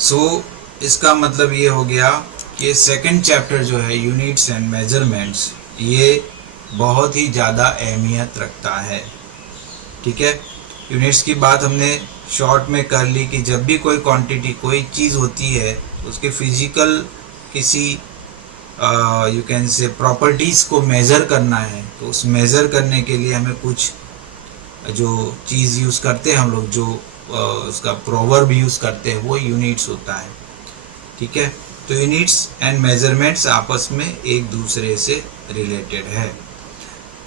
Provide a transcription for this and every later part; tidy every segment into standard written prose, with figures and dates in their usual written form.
सो इसका मतलब ये हो गया कि सेकंड चैप्टर जो है यूनिट्स एंड मेजरमेंट्स, ये बहुत ही ज़्यादा अहमियत रखता है। ठीक है, यूनिट्स की बात हमने शॉर्ट में कर ली कि जब भी कोई क्वांटिटी, कोई चीज़ होती है, उसके फिजिकल किसी यू कैन से प्रॉपर्टीज़ को मेज़र करना है, तो उस मेज़र करने के लिए हमें कुछ जो चीज़ यूज़ करते हैं हम लोग, जो उसका प्रोवर्ब यूज़ करते हैं, वो यूनिट्स होता है। ठीक है, तो यूनिट्स एंड मेजरमेंट्स आपस में एक दूसरे से रिलेटेड है।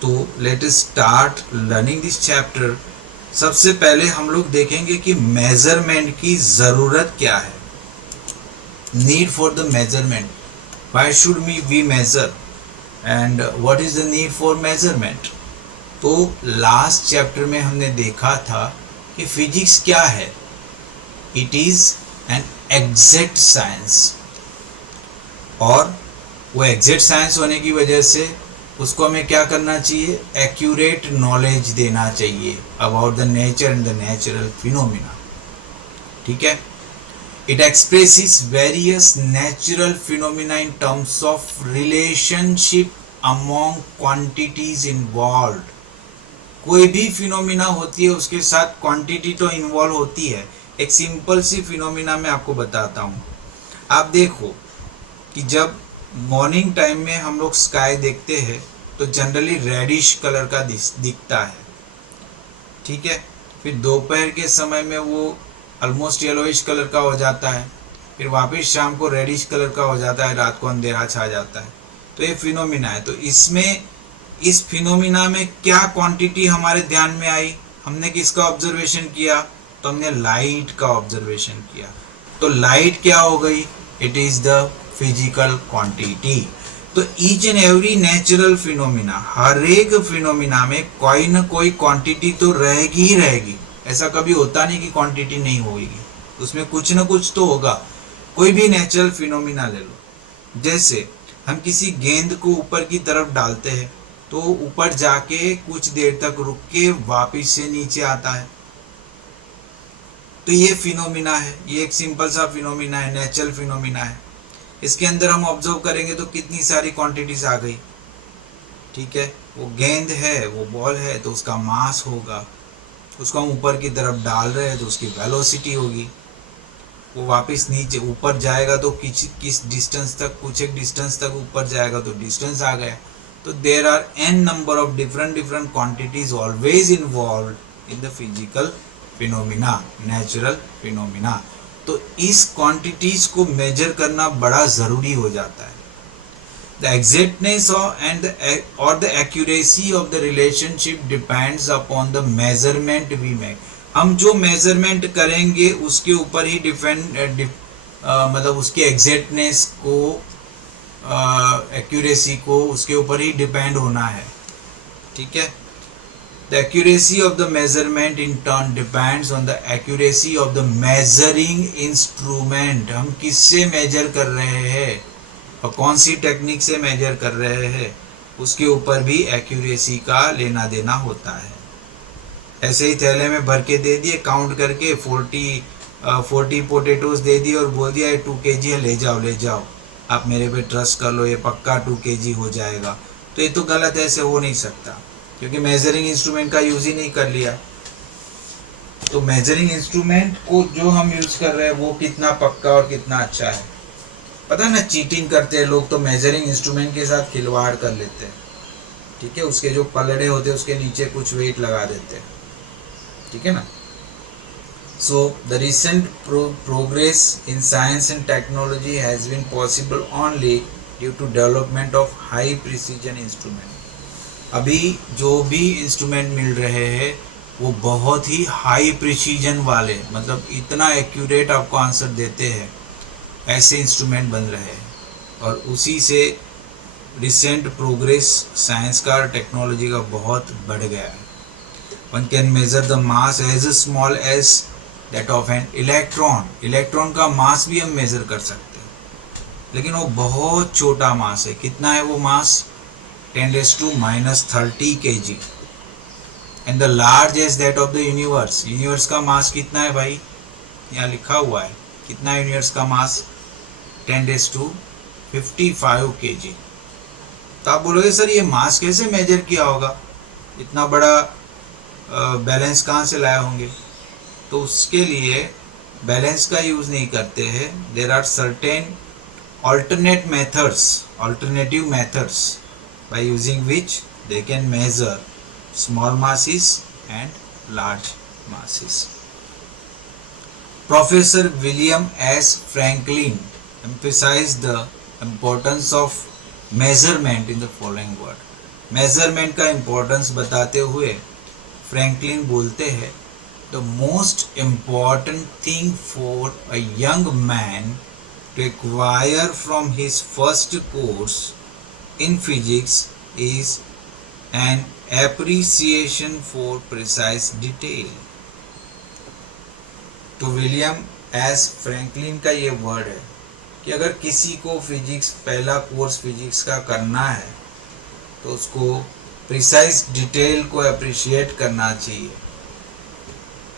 तो let us start learning this chapter. सबसे पहले हम लोग देखेंगे कि मेजरमेंट की ज़रूरत क्या है। Need for the measurement, why should we measure and what is the need for measurement. तो लास्ट चैप्टर में हमने देखा था कि फिजिक्स क्या है। It is an exact science, और वो एग्जैक्ट साइंस होने की वजह से उसको हमें क्या करना चाहिए, एक्यूरेट नॉलेज देना चाहिए about the nature and the natural phenomena. ठीक है, it expresses various natural phenomena in terms of relationship among quantities involved. कोई भी फिनोमिना होती है उसके साथ क्वांटिटी तो इन्वॉल्व होती है। एक सिंपल सी फिनोमिना मैं आपको बताता हूँ। आप देखो कि जब मॉर्निंग टाइम में हम लोग स्काई देखते हैं तो जनरली रेडिश कलर का दिखता है। ठीक है, फिर दोपहर के समय में वो ऑलमोस्ट येलोइश कलर का हो जाता है, फिर वापस शाम को रेडिश कलर का हो जाता है, रात को अंधेरा छा जाता है। तो ये फिनोमिना है। तो इसमें, इस फिनोमिना में क्या क्वांटिटी हमारे ध्यान में आई, हमने किसका ऑब्जर्वेशन किया, तो हमने लाइट का ऑब्जर्वेशन किया। तो लाइट क्या हो गई, it is the physical quantity. तो each and every natural phenomena, हर एक फिनोमिना में कोई ना कोई क्वांटिटी तो रहेगी ही रहेगी। ऐसा कभी होता नहीं कि क्वांटिटी नहीं होगी, उसमें कुछ ना कुछ तो होगा। कोई भी नेचुरल फिनोमिना ले लो, जैसे हम किसी गेंद को ऊपर की तरफ डालते हैं तो ऊपर जाके कुछ देर तक रुक के वापिस से नीचे आता है। तो ये फिनोमिना है, ये एक सिंपल सा फिनोमिना है, नेचुरल फिनोमिना है। इसके अंदर हम ऑब्जर्व करेंगे तो कितनी सारी क्वांटिटीज आ गई। ठीक है, वो गेंद है, वो बॉल है, तो उसका मास होगा, उसको हम ऊपर की तरफ डाल रहे हैं तो उसकी वेलोसिटी होगी। वो वापस नीचे ऊपर जाएगा तो किस डिस्टेंस तक, कुछ एक डिस्टेंस तक ऊपर जाएगा तो डिस्टेंस आ गया। तो there are an number of different quantities always involved in the physical phenomena, natural phenomena. तो इस क्वांटिटीज को मेजर करना बड़ा ज़रूरी हो जाता है। द एग्जैक्टनेस और the accuracy of the relationship depends upon the measurement we make. हम जो मेजरमेंट करेंगे उसके ऊपर ही मतलब उसकी एग्जैक्टनेस को, एक्यूरेसी को, उसके ऊपर ही डिपेंड होना है। ठीक है, The accuracy of the measurement in turn depends on the accuracy of the measuring instrument। हम किससे मेजर कर रहे हैं और कौन सी टेक्निक से मेजर कर रहे हैं, उसके ऊपर भी एक्यूरेसी का लेना देना होता है। ऐसे ही थैले में भर के दे दिए, काउंट करके 40 पोटेटोज दे दिए और बोल दिया 2 kg है, ले जाओ, आप मेरे पे ट्रस्ट कर लो, ये पक्का 2 kg हो जाएगा। तो ये तो गलत है, ऐसे हो नहीं सकता, क्योंकि मेजरिंग इंस्ट्रूमेंट का यूज़ ही नहीं कर लिया। तो मेजरिंग इंस्ट्रूमेंट को जो हम यूज़ कर रहे हैं वो कितना पक्का और कितना अच्छा है, पता ना। चीटिंग करते हैं लोग तो मेजरिंग इंस्ट्रूमेंट के साथ खिलवाड़ कर लेते हैं। ठीक है, उसके जो पलड़े होते हैं उसके नीचे कुछ वेट लगा देते हैं। ठीक है ना। So the recent progress in science and technology has been possible only due to development of high precision instrument. अभी जो भी इंस्ट्रूमेंट मिल रहे हैं वो बहुत ही हाई प्रिसीजन वाले, मतलब इतना एक्यूरेट आपको आंसर देते हैं, ऐसे इंस्ट्रूमेंट बन रहे हैं। और उसी से रिसेंट प्रोग्रेस साइंस का, टेक्नोलॉजी का बहुत बढ़ गया है। One can measure the mass as small as that of an electron. Electron का मास भी हम मेजर कर सकते हैं, लेकिन वो बहुत छोटा मास है। कितना है वो mass, 10⁻³ kg। And the large as that of the universe. Universe का मास कितना है भाई, यहाँ लिखा हुआ है कितना यूनिट्स का मास, 10⁵55 kg। तो आप बोलोगे सर ये मास कैसे मेजर किया होगा, इतना बड़ा बैलेंस कहाँ से लाए होंगे? तो उसके लिए बैलेंस का यूज़ नहीं करते हैं। There are certain alternative methods by using which they can measure small masses and large masses. Professor William S. Franklin emphasized the importance of measurement in the following word. Measurement का importance बताते हुए Franklin बोलते हैं, the most important thing for a young man to acquire from his first course in physics is an appreciation for precise detail. तो William S Franklin का ये word है कि अगर किसी को फिजिक्स, पहला कोर्स फिजिक्स का करना है तो उसको प्रिसाइज डिटेल को अप्रिशिएट करना चाहिए।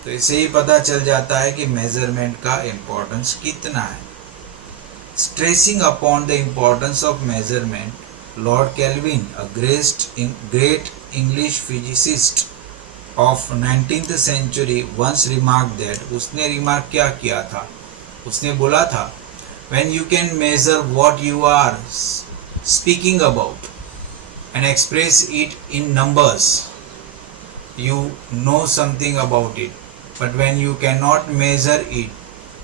तो इससे ही पता चल जाता है कि मेजरमेंट का इम्पोर्टेंस कितना है। Stressing upon the importance of measurement, Lord Kelvin, a great English physicist of 19th century, once remarked that, उसने रिमार्क क्या किया था, उसने बोला था, when you can measure what you are speaking about and express it in numbers, you know something about it. But when you cannot measure it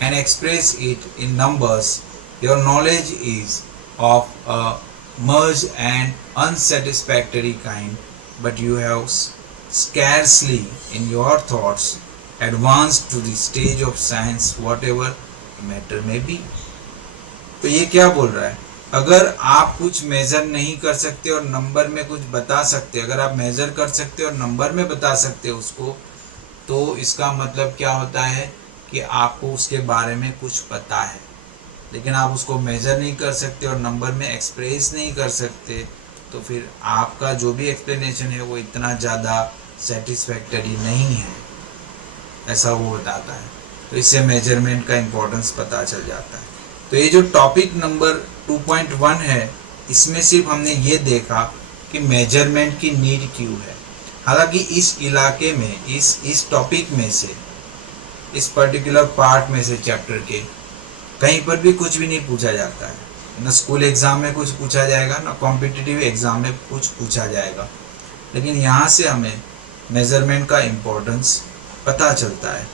and express it in numbers, your knowledge is of a merged and unsatisfactory kind, but you have scarcely in your thoughts advanced to the stage of science, whatever the matter may be. तो ये क्या बोल रहा है, अगर आप कुछ major नहीं कर सकते और नंबर में कुछ बता सकते, अगर आप मेजर कर सकते और नंबर में बता सकते उसको, तो इसका मतलब क्या होता है कि आपको उसके बारे में कुछ पता है। लेकिन आप उसको मेजर नहीं कर सकते और नंबर में एक्सप्रेस नहीं कर सकते, तो फिर आपका जो भी एक्सप्लेनेशन है वो इतना ज़्यादा सेटिस्फैक्टरी नहीं है, ऐसा वो बताता है। तो इससे मेजरमेंट का इम्पोर्टेंस पता चल जाता है। तो ये जो टॉपिक नंबर 2.1 है, इसमें सिर्फ हमने ये देखा कि मेजरमेंट की नीड क्यों है। हालांकि इस इलाके में, इस टॉपिक में से, इस पर्टिकुलर पार्ट में से चैप्टर के कहीं पर भी कुछ भी नहीं पूछा जाता है, ना स्कूल एग्ज़ाम में कुछ पूछा जाएगा, ना कॉम्पिटिटिव एग्ज़ाम में कुछ पूछा जाएगा। लेकिन यहाँ से हमें मेज़रमेंट का इम्पोर्टेंस पता चलता है।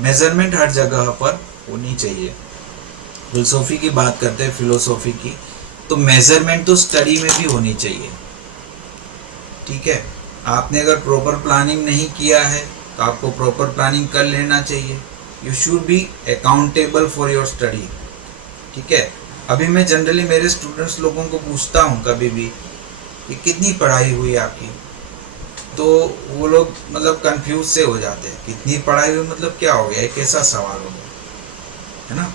मेज़रमेंट हर जगह पर होनी चाहिए। फिलोसॉफी की बात करते हैं, फिलोसॉफी की, तो मेज़रमेंट तो स्टडी में भी होनी चाहिए। ठीक है, आपने अगर प्रॉपर प्लानिंग नहीं किया है तो आपको प्रॉपर प्लानिंग कर लेना चाहिए। You should be accountable for your study. ठीक है, अभी मैं जनरली मेरे स्टूडेंट्स लोगों को पूछता हूँ कभी भी कि कितनी पढ़ाई हुई आपकी, तो वो लोग मतलब कंफ्यूज से हो जाते हैं। कितनी पढ़ाई हुई मतलब क्या हो गया, एक कैसा सवाल हो गया, है ना।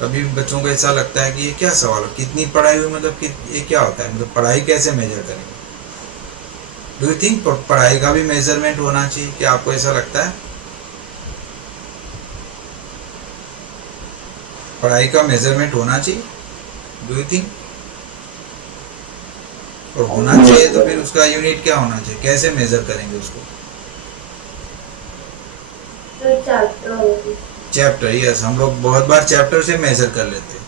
कभी बच्चों को ऐसा लगता है कि ये क्या सवाल हो, कितनी पढ़ाई हुई मतलब कि ये क्या होता है, मतलब पढ़ाई कैसे मेजर करेंगे। डू यू थिंक पढ़ाई का भी मेजरमेंट होना चाहिए? क्या आपको ऐसा लगता है पढ़ाई का मेजरमेंट होना चाहिए? Do you think? और होना चाहिए तो फिर उसका यूनिट क्या होना चाहिए, कैसे मेजर करेंगे उसको? चैप्टर। यस, हम लोग बहुत बार चैप्टर से मेजर कर लेते हैं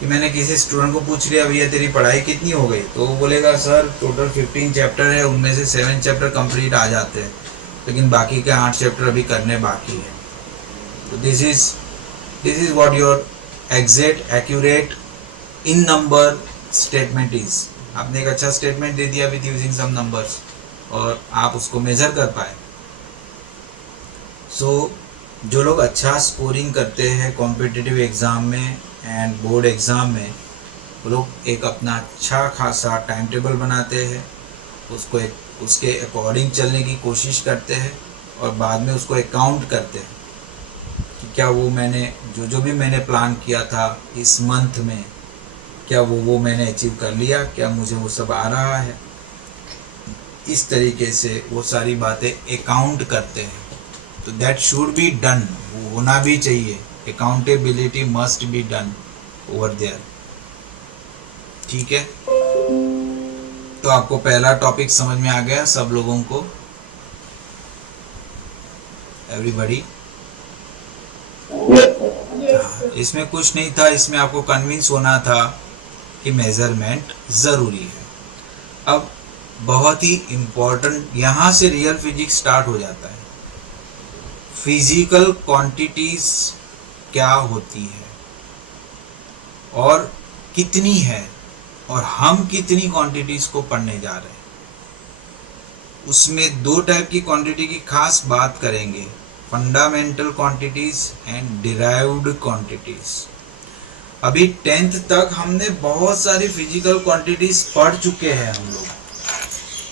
कि मैंने किसी स्टूडेंट को पूछ लिया भैया तेरी पढ़ाई कितनी हो गई, तो वो बोलेगा सर टोटल 15 चैप्टर है, उनमें से 7 चैप्टर कंप्लीट आ जाते हैं, लेकिन बाकी के 8 चैप्टर अभी करने बाकी है। तो this is what your exact accurate in number statement is. आपने एक अच्छा स्टेटमेंट दे दिया विद यूजिंग सम नंबर्स और आप उसको मेजर कर पाए। सो जो लोग अच्छा स्कोरिंग करते हैं कॉम्पिटिटिव एग्ज़ाम में एंड बोर्ड एग्ज़ाम में, वो लोग एक अपना अच्छा खासा टाइम टेबल बनाते हैं, उसके अकॉर्डिंग चलने की कोशिश करते हैं और बाद में उसको अकाउंट करते हैं कि क्या वो मैंने जो भी मैंने प्लान किया था इस मंथ में, क्या वो मैंने अचीव कर लिया, क्या मुझे वो सब आ रहा है। इस तरीके से वो सारी बातें अकाउंट करते हैं। तो दैट शुड बी डन, वो होना भी चाहिए। Accountability must be done over there. ठीक है, तो आपको पहला टॉपिक समझ में आ गया सब लोगों को, एवरीबॉडी? इसमें कुछ नहीं था, इसमें आपको कन्विंस होना था कि मेजरमेंट जरूरी है। अब बहुत ही इंपॉर्टेंट, यहां से रियल फिजिक्स स्टार्ट हो जाता है। फिजिकल क्वांटिटीज क्या होती है और कितनी है, और हम कितनी क्वांटिटीज को पढ़ने जा रहे हैं। उसमें दो टाइप की क्वांटिटी की खास बात करेंगे, fundamental quantities and derived quantities. अभी 10th तक हमने बहुत सारी फिजिकल क्वांटिटीज पढ़ चुके हैं हम लोग।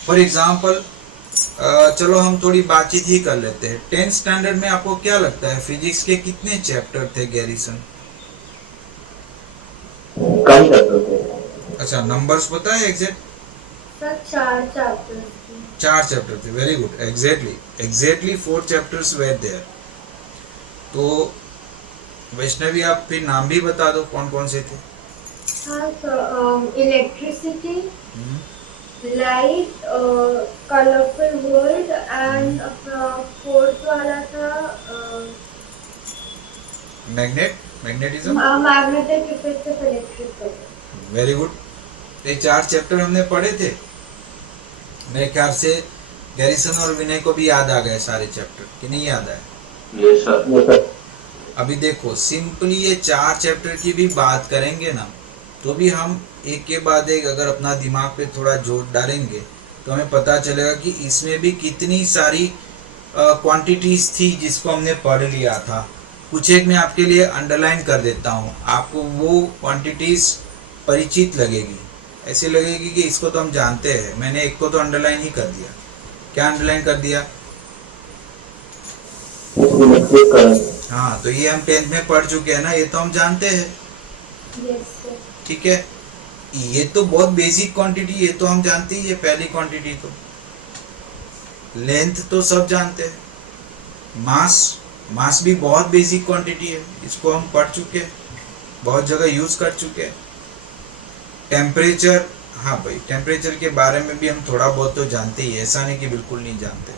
फॉर एग्जाम्पल चलो हम थोड़ी बातचीत ही कर लेते हैं। 10th स्टैंडर्ड में आपको क्या लगता है फिजिक्स के कितने चैप्टर थे गैरिसन? कम चैप्टर थे। अच्छा, नंबर्स पता है एग्जैक्ट? सर 4 चैप्टर थे। 4 चैप्टर थे, very good, exactly 4 chapters were there. तो वैष्णवी आप फिर नाम भी बता दो कौन कौन से थे। हाँ sir, electricity, light, colourful world and fourth वाला था magnetism, magnetic effect of electric. Very good. ये 4 चैप्टर हमने पढ़े थे। मेरे ख्याल से गैरिसन और विनय को भी याद आ गए सारे चैप्टर, कि नहीं याद आए? Yes sir. अभी देखो सिंपली ये 4 चैप्टर की भी बात करेंगे ना, तो भी हम एक के बाद एक अगर अपना दिमाग पे थोड़ा जोर डालेंगे तो हमें पता चलेगा कि इसमें भी कितनी सारी क्वांटिटीज थी जिसको हमने पढ़ लिया था। कुछ एक मैं आपके लिए अंडरलाइन कर देता हूँ, आपको वो क्वांटिटीज परिचित लगेगी, ऐसी लगेगी कि इसको तो हम जानते हैं। मैंने एक को तो अंडरलाइन ही कर दिया। क्या अंडरलाइन कर दिया? हाँ, तो ये हम 10th में पढ़ चुके हैं ना, ये तो हम जानते हैं। Yes sir. ठीक है, ये तो बहुत बेसिक क्वांटिटी, ये तो हम जानते ही है। पहली क्वांटिटी तो लेंथ तो सब जानते हैं। मास भी बहुत बेसिक क्वांटिटी है, इसको हम पढ़ चुके हैं, बहुत जगह यूज कर चुके हैं। टेम्परेचर, हाँ भाई, टेम्परेचर के बारे में भी हम थोड़ा बहुत तो जानते ही है, ऐसा नहीं कि बिल्कुल नहीं जानते।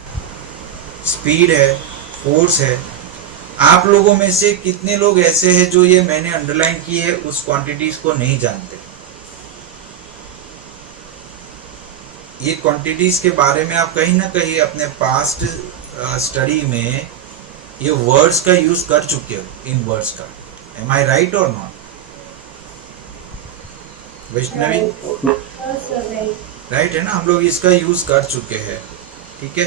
स्पीड है, फोर्स है। आप लोगों में से कितने लोग ऐसे हैं जो ये मैंने अंडरलाइन की है उस क्वांटिटीज को नहीं जानते? ये क्वांटिटीज के बारे में आप कहीं ना कहीं अपने पास्ट स्टडी में ये वर्ड्स का यूज कर चुके हो, इन वर्ड्स का। एम आई राइट और नॉट वैष्णवी? राइट है ना, हम लोग इसका यूज कर चुके हैं। ठीक है,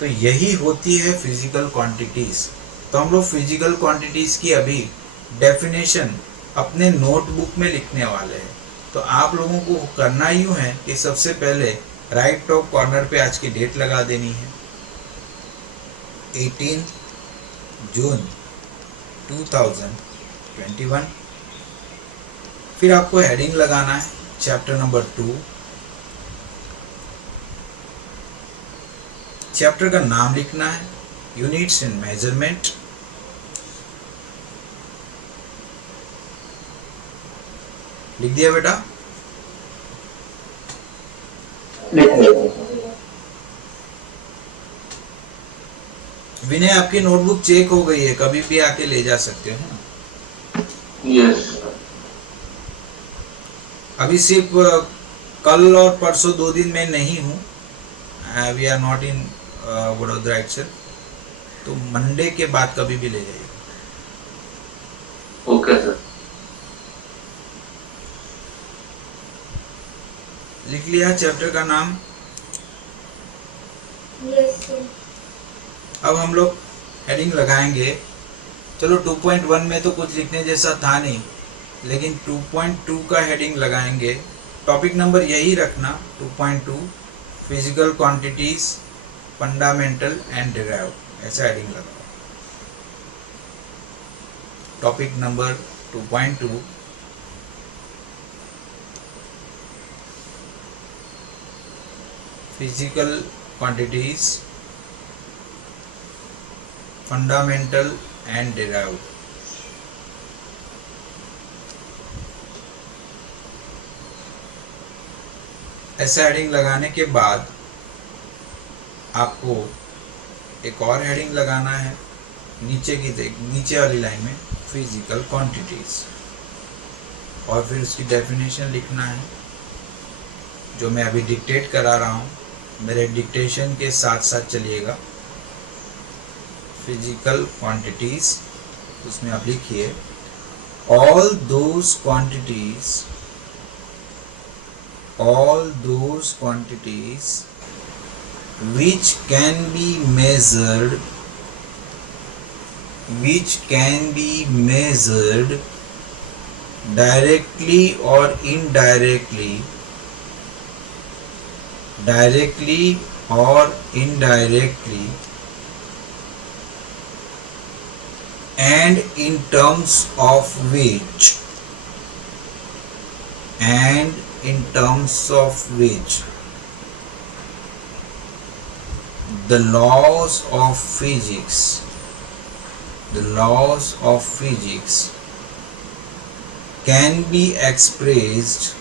तो यही होती है फिजिकल क्वांटिटीज। तो हम लोग फिजिकल क्वांटिटीज की अभी डेफिनेशन अपने नोटबुक में लिखने वाले हैं। तो आप लोगों को करना यूं है कि सबसे पहले राइट टॉप कॉर्नर पे आज की डेट लगा देनी है, 18 जून 2021। फिर आपको हेडिंग लगाना है चैप्टर नंबर 2। चैप्टर का नाम लिखना है यूनिट्स इन मेजरमेंट। लिख दिया बेटा? विनय, आपकी नोटबुक चेक हो गई है, कभी भी आके ले जा सकते हो ना? यस। अभी सिर्फ कल और परसों 2 दिन में नहीं हूँ, we are not in Vadodara actual, तो मंडे के बाद कभी भी ले जाइए। Okay sir. लिख लिया चैप्टर का नाम? Yes sir. अब हम लोग हेडिंग लगाएंगे। चलो 2.1 में तो कुछ लिखने जैसा था नहीं, लेकिन 2.2 का हेडिंग लगाएंगे। टॉपिक नंबर यही रखना 2.2, physical quantities, fundamental and derived, ऐसा हेडिंग लगाओ। Topic number 2.2, physical quantities, fundamental and derived. ऐसा हेडिंग लगाने के बाद आपको एक और हेडिंग लगाना है नीचे वाली लाइन में, फिजिकल क्वांटिटीज, और फिर उसकी डेफिनेशन लिखना है जो मैं अभी डिक्टेट करा रहा हूँ। मेरे डिक्टेशन के साथ साथ चलिएगा। फिजिकल क्वांटिटीज, उसमें आप लिखिए all those quantities which can be measured directly or indirectly and in terms of which the laws of physics can be expressed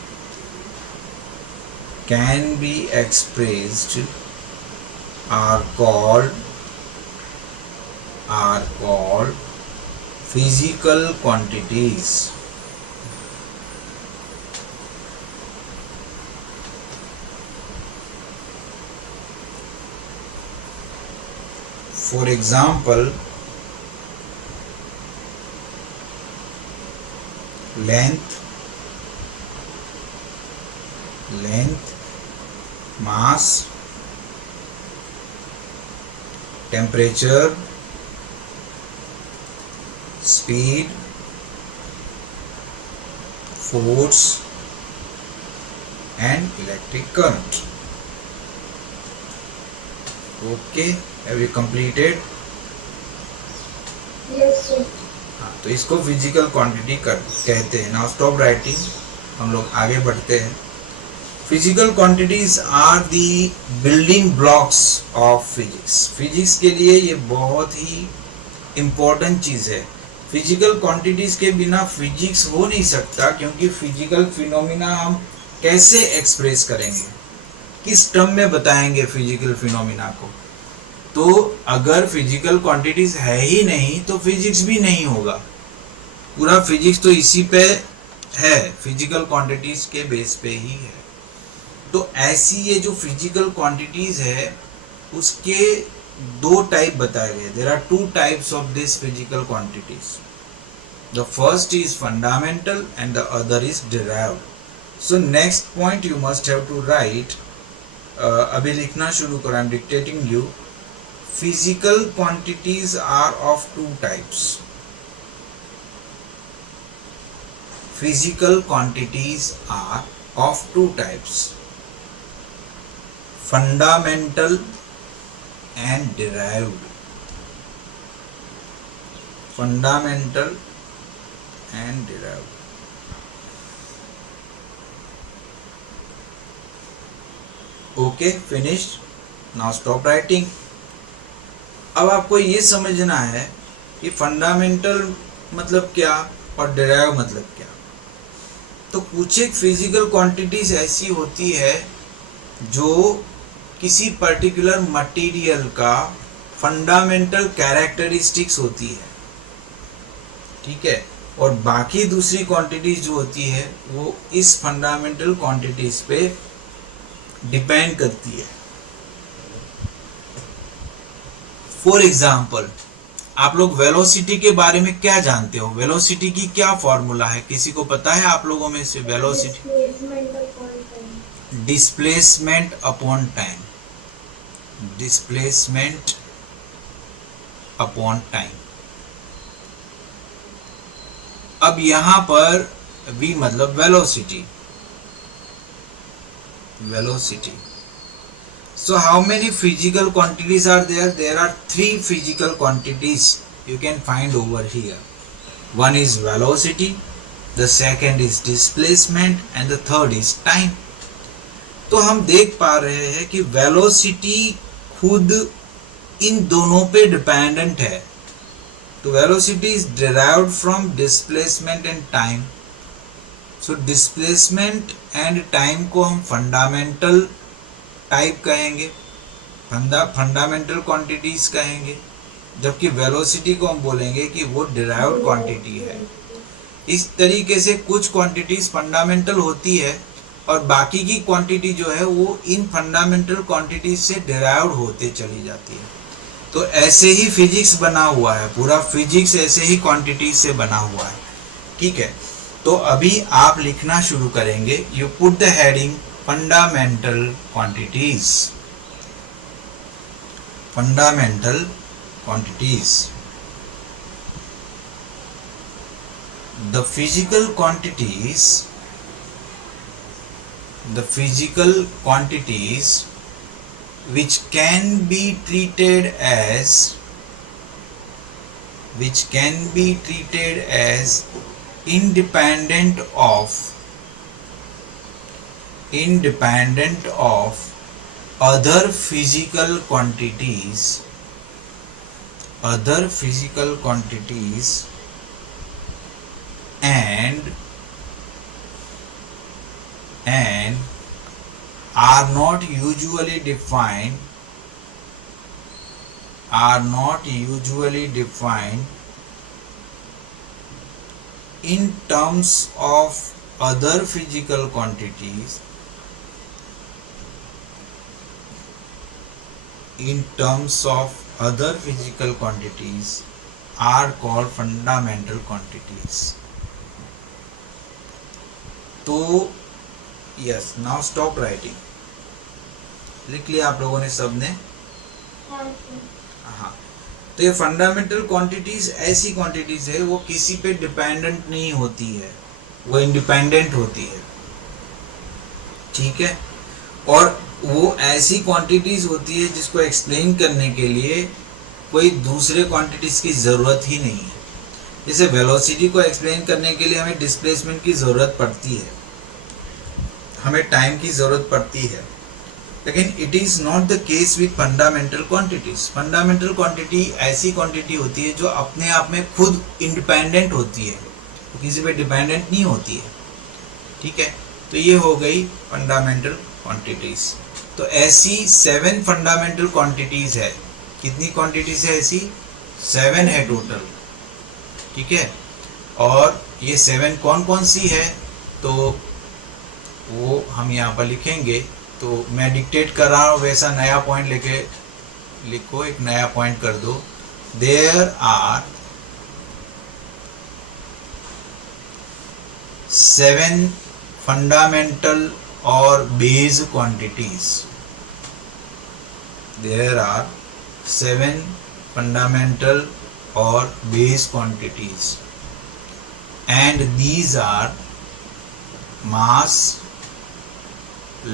are called physical quantities. For example, length, mass, temperature, speed, force and electric current. Okay, have you completed? Yes, sir. हाँ, तो इसको physical quantity कहते हैं। Now stop writing, हम लोग आगे बढ़ते हैं। Physical quantities are the building blocks of physics. Physics के लिए ये बहुत ही इम्पोर्टेंट चीज़ है। फिजिकल क्वांटिटीज के बिना फिजिक्स हो नहीं सकता, क्योंकि फिजिकल फिनोमिना हम कैसे एक्सप्रेस करेंगे, किस टर्म में बताएंगे फिजिकल फिनोमिना को। तो अगर फिजिकल क्वांटिटीज है ही नहीं तो फिजिक्स भी नहीं होगा। पूरा फिजिक्स तो इसी पे है, फिजिकल क्वांटिटीज के बेस पे ही है। तो ऐसी ये जो फिजिकल क्वांटिटीज है उसके दो टाइप बताए गए। There are two types of this physical quantities. The first is fundamental and the other is derived. So next point you must have to write, अभी लिखना शुरू करो। I am dictating you. Physical quantities are of two types. Physical quantities are of two types, fundamental and derived. Fundamental and derived. Okay, finished. Now stop writing. अब आपको ये समझना है कि फंडामेंटल मतलब क्या और डिराइव मतलब क्या। तो कुछ एक फिजिकल क्वांटिटीज ऐसी होती है जो किसी पर्टिकुलर मटेरियल का फंडामेंटल कैरेक्टरिस्टिक्स होती है, ठीक है। और बाकी दूसरी क्वांटिटीज जो होती है वो इस फंडामेंटल क्वांटिटीज पे डिपेंड करती है। फॉर एग्जाम्पल, आप लोग वेलोसिटी के बारे में क्या जानते हो? वेलोसिटी की क्या फॉर्मूला है, किसी को पता है आप लोगों में से? Velocity displacement upon time. Displacement upon time. अब यहां पर v मतलब velocity. Velocity. So how many physical quantities are there? There are three physical quantities you can find over here. One is velocity, the second is displacement and the third is time. तो हम देख पा रहे हैं कि velocity खुद इन दोनों पे डिपेंडेंट है। तो velocity is derived from displacement and time. So displacement and time को हम फंडामेंटल टाइप कहेंगे, फंडामेंटल क्वांटिटीज कहेंगे, जबकि वेलोसिटी को हम बोलेंगे कि वो डिराइव्ड क्वांटिटी है। इस तरीके से कुछ क्वांटिटीज फंडामेंटल होती है और बाकी की क्वांटिटी जो है वो इन फंडामेंटल क्वांटिटीज से डिराइव्ड होते चली जाती है। तो ऐसे ही फिजिक्स बना हुआ है, पूरा फिजिक्स ऐसे ही क्वांटिटीज से बना हुआ है, ठीक है। तो अभी आप लिखना शुरू करेंगे। You put the heading fundamental quantities, fundamental quantities. The physical quantities which can be treated as independent of other physical quantities and are not usually defined in terms of other physical quantities are called fundamental quantities. तो yes, now stop writing. लिख लिया आप लोगों ने सबने? हाँ। तो ये फंडामेंटल क्वांटिटीज ऐसी क्वांटिटीज है वो किसी पे डिपेंडेंट नहीं होती है, वो इंडिपेंडेंट होती है, ठीक है। और वो ऐसी क्वांटिटीज होती है जिसको एक्सप्लेन करने के लिए कोई दूसरे क्वांटिटीज की ज़रूरत ही नहीं है। जैसे वेलोसिटी को एक्सप्लेन करने के लिए हमें डिस्प्लेसमेंट की ज़रूरत पड़ती है, हमें टाइम की ज़रूरत पड़ती है, लेकिन it is not the case with fundamental quantities. Fundamental quantity ऐसी क्वांटिटी होती है जो अपने आप में खुद इंडिपेंडेंट होती है, तो किसी पे डिपेंडेंट नहीं होती है, ठीक है। तो ये हो गई फंडामेंटल क्वांटिटीज। तो ऐसी 7 फंडामेंटल क्वांटिटीज है। कितनी क्वांटिटीज है ऐसी? 7 है टोटल, ठीक है। और ये 7 कौन कौन सी है तो वो हम यहाँ पर लिखेंगे। तो मैं डिक्टेट कर रहा हूँ, वैसा नया पॉइंट लेके लिखो, एक नया पॉइंट कर दो। देयर आर 7 फंडामेंटल और base quantities. There are 7 fundamental or base quantities, and these are mass,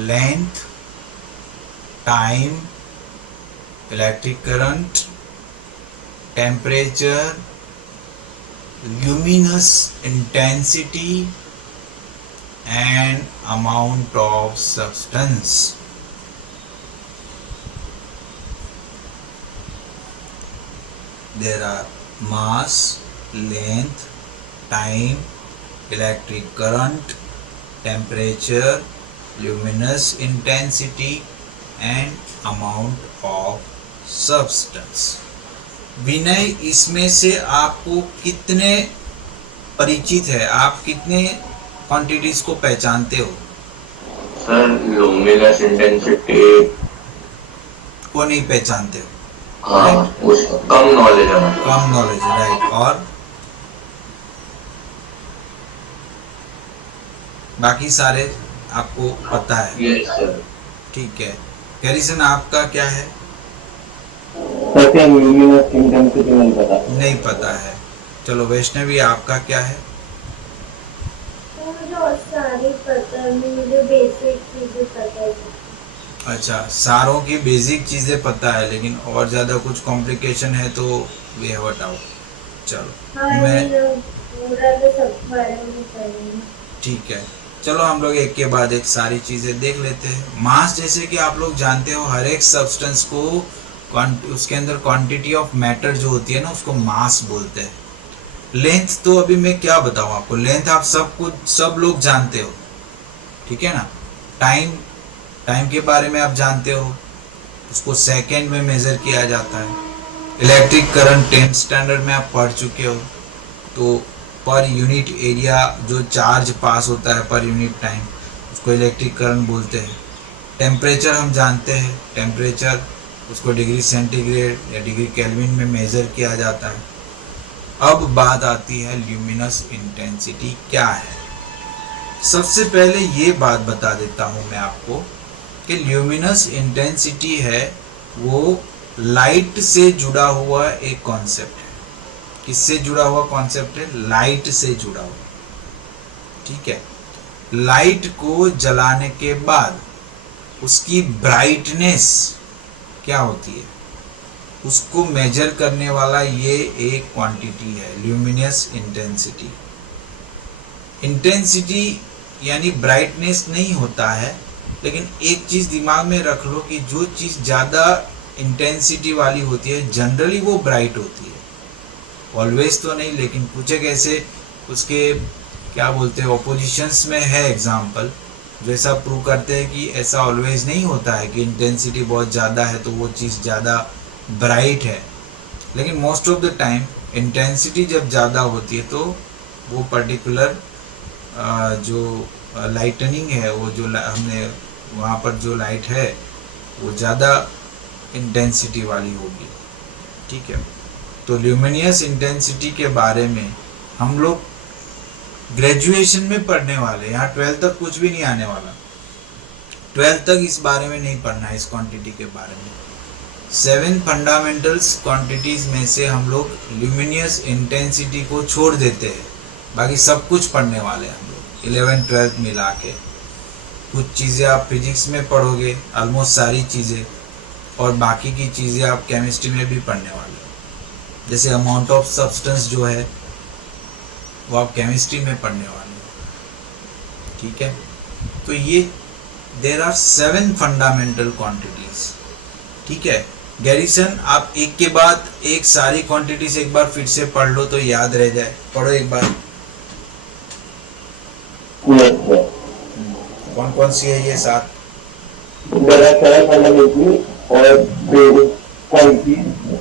length, time, electric current, temperature, luminous intensity, and amount of substance. There are mass, length, time, electric current, temperature, luminous intensity, and amount of substance. विनय, इसमें से आपको कितने परिचित है? आप कितने quantities को पहचानते हो? सर, लुमिनस इंटेंसिटी को नहीं पहचानते हो? हाँ, उसका कम नॉलेज है। कम नॉलेज, राइट। और बाकी सारे आपको पता है? Yes sir. ठीक है। कैरिसन, आपका क्या है? लुमिनस इंटेंसिटी नहीं पता। नहीं पता है। चलो वैष्णवी, आपका क्या है? मुझे और सारी पता है, मुझे बेसिक चीजें पता है। अच्छा, सारों की बेसिक चीज़ें पता है, लेकिन और ज़्यादा कुछ कॉम्प्लिकेशन है तो वे हैव अ डाउट। चलो हाँ, मैं पूरा तो सब बारे में पढ़ेंगे। ठीक है, चलो हम लोग एक के बाद एक सारी चीज़ें देख लेते हैं। मास, जैसे कि आप लोग जानते हो, हर एक सब्सटेंस को उसके अंदर क्वांटिटी ऑफ मैटर जो होती है ना, उसको मास बोलते हैं। लेंथ तो अभी मैं क्या बताऊं आपको, लेंथ आप सब लोग जानते हो, ठीक है ना। टाइम के बारे में आप जानते हो, उसको सेकंड में मेजर किया जाता है। इलेक्ट्रिक करंट 10th स्टैंडर्ड में आप पढ़ चुके हो। तो पर यूनिट एरिया जो चार्ज पास होता है पर यूनिट टाइम, उसको इलेक्ट्रिक करंट बोलते हैं। टेम्परेचर हम जानते हैं, टेम्परेचर उसको डिग्री सेंटीग्रेड या डिग्री केल्विन में मेज़र किया जाता है। अब बात आती है ल्यूमिनस इंटेंसिटी क्या है। सबसे पहले ये बात बता देता हूँ मैं आपको कि ल्यूमिनस इंटेंसिटी है वो लाइट से जुड़ा हुआ एक कॉन्सेप्ट है। किससे जुड़ा हुआ कॉन्सेप्ट है? लाइट से जुड़ा हुआ, ठीक है। लाइट को जलाने के बाद उसकी ब्राइटनेस क्या होती है, उसको मेजर करने वाला ये एक क्वांटिटी है, ल्यूमिनस इंटेंसिटी। इंटेंसिटी यानी ब्राइटनेस नहीं होता है, लेकिन एक चीज़ दिमाग में रख लो कि जो चीज़ ज़्यादा इंटेंसिटी वाली होती है जनरली वो ब्राइट होती है। ऑलवेज तो नहीं, लेकिन कुछ एक ऐसे उसके क्या बोलते हैं ऑपोजिशंस में है एग्जाम्पल जो ऐसा प्रूव करते हैं कि ऐसा ऑलवेज नहीं होता है कि इंटेंसिटी बहुत ज़्यादा है तो वो चीज़ ज़्यादा ब्राइट है। लेकिन most of the time intensity जब ज़्यादा होती है तो वो पर्टिकुलर जो लाइटनिंग है, वो जो हमने वहाँ पर जो लाइट है वो ज़्यादा इंटेंसिटी वाली होगी, ठीक है। तो ल्यूमिनियस इंटेंसिटी के बारे में हम लोग ग्रेजुएशन में पढ़ने वाले, यहाँ 12th तक कुछ भी नहीं आने वाला। 12th तक इस बारे में नहीं पढ़ना है, इस क्वांटिटी के बारे में। 7 फंडामेंटल्स क्वांटिटीज़ में से हम लोग ल्यूमिनियस इंटेंसिटी को छोड़ देते हैं, बाकी सब कुछ पढ़ने वाले हैं हम लोग 11th 12th मिला के। कुछ चीज़ें आप फिजिक्स में पढ़ोगे, ऑलमोस्ट सारी चीज़ें, और बाकी की चीज़ें आप केमिस्ट्री में भी पढ़ने वाले हो। जैसे अमाउंट ऑफ सब्सटेंस जो है वो आप केमिस्ट्री में पढ़ने वाले हो, ठीक है। तो ये देयर आर 7 फंडामेंटल क्वांटिटीज, ठीक है। गैरिसन आप एक के बाद एक सारी क्वांटिटीज एक बार फिर से पढ़ लो तो याद रह जाए। पढ़ो एक बार। कौन कौन सी है ये 7?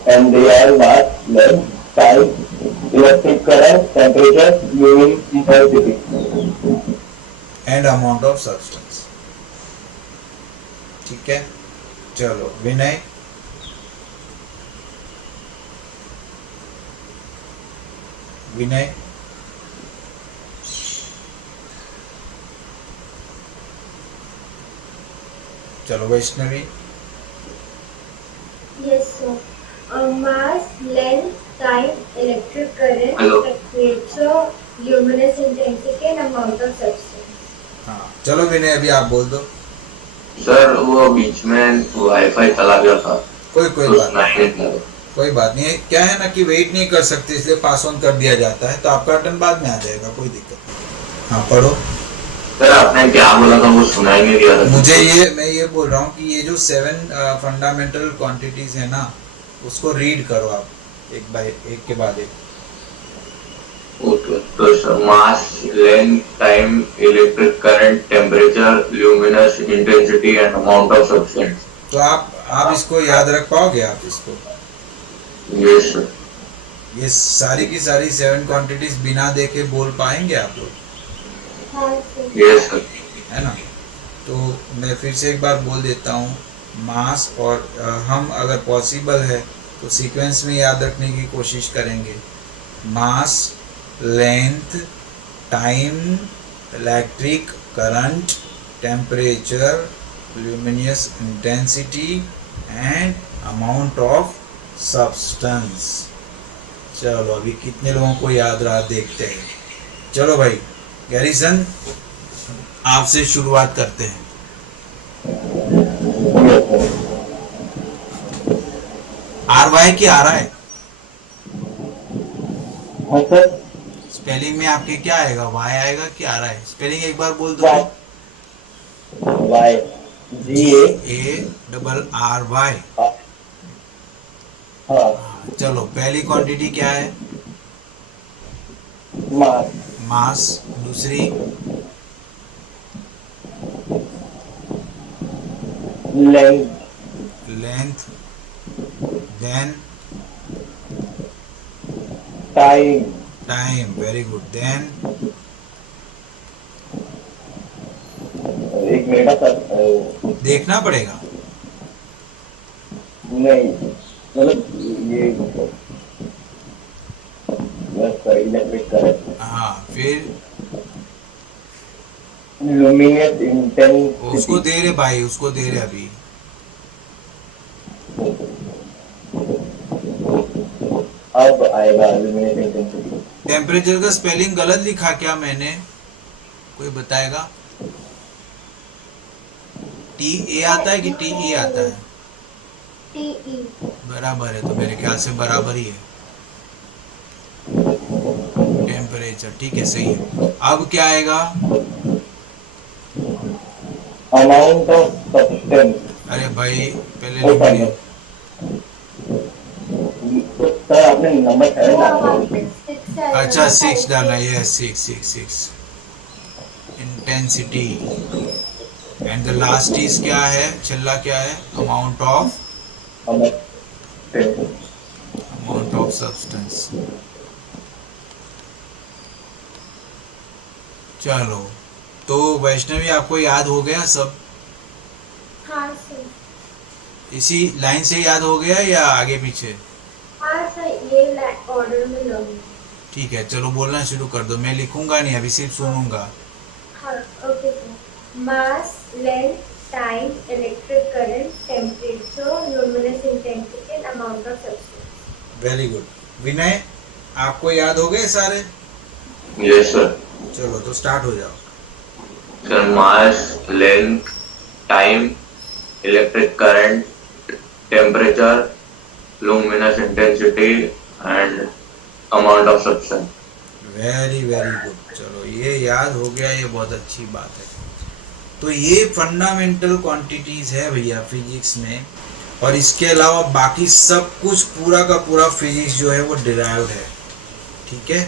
and they are mass, length, time, electric current, temperature, luminous intensity, and amount of substance, ठीक है। चलो विनय, विनय चलो Vaishnavi. Yes, sir. Mass, length, time, electric current, Hello. temperature, luminous intensity and amount of substance. हाँ चलो विनय अभी आप बोल दो। सर वो बीच में वाईफाई चला गया था, कोई तो बात सुनाई नहीं, नहीं दिया। कोई बात नहीं है। क्या है ना कि वेट नहीं कर सकते, इसलिए पास ऑन कर दिया जाता है, तो आपका टर्न बाद में आ जाएगा, कोई दिक्कत नहीं। हाँ पढ़ो। सर आपने क्या बोला था वो सुनाई नहीं दिया था मुझे मैं ये बोल रहा हूँ कि ये जो 7 फंडामेंटल क्वांटिटीज है ना, उसको रीड करो आप एक के बाद एक। ओके, तो sir mass, length, time, electric current, temperature, luminous intensity and amount of substance. तो आप इसको याद रख पाओगे? आप इसको यस सर। ये सारी की सारी 7 क्वांटिटीज बिना देखे बोल पाएंगे आप लोग? हाँ, sir. Yes sir. है ना। तो मैं फिर से एक बार बोल देता हूँ, मास और हम अगर पॉसिबल है तो सीक्वेंस में याद रखने की कोशिश करेंगे। Mass, length, time, electric current, temperature, luminous intensity and amount of substance. चलो अभी कितने लोगों को याद रहा देखते हैं। चलो भाई गैरिसन, आपसे शुरुआत करते हैं। RY की आ रहा है? स्पेलिंग में आपके क्या आएगा? Y आएगा कि आ रहा है? स्पेलिंग एक बार बोल दो। GARRY। चलो पहली क्वांटिटी क्या है? मास, मास, दूसरी length, length, then time, time, very good, then एक मिनट सर, देखना पड़ेगा। नहीं मतलब ये बस इलेक्ट्रिक करंट, हाँ, फिर लुमिनस उसको इंटेंसिटी, दे रहे भाई, उसको दे रहे अभी। अब आएगा लुमिनस इंटेंसिटी। टेम्परेचर का स्पेलिंग गलत लिखा क्या मैंने? कोई बताएगा? टी ए आता है कि टी ई आता है? TE. बराबर है, तो मेरे ख्याल से बराबर ही है। टेम्परेचर, ठीक है, सही है। अब क्या आएगा? अमाउंट ऑफ सब्सटेंस, अरे भाई, पहले ओ सर लिमिट। सर आपने नंबर वो 7 हमारे डाला। 6 है, अच्छा, नंबर 6 5 डालना, पे। ये 6 intensity. And the last is क्या है, छिल्ला क्या है? Amount of substance. चलो, तो वैष्णवी आपको याद हो गया सब? हाँ सर। इसी लाइन से याद हो गया या आगे पीछे? हाँ सर, ये ऑर्डर में लूंगी। ठीक है, चलो बोलना शुरू कर दो। मैं लिखूंगा नहीं, अभी सिर्फ सुनूंगा। हाँ, okay sir. Mass, length, time, electric current, temperature, luminous intensity and amount of substance. Very good. Vinay, आपको याद हो गए सारे? Yes sir. चलो, तो स्टार्ट हो जाओ। Sir mass, length, time, electric current, temperature, luminous intensity and amount of substance. Very very good. चलो, ये याद हो गया, ये बहुत अच्छी बात है। तो ये फंडामेंटल क्वांटिटीज है भैया फिजिक्स में, और इसके अलावा बाकी सब कुछ पूरा का पूरा फिजिक्स जो है वो डिराइव्ड है। ठीक है,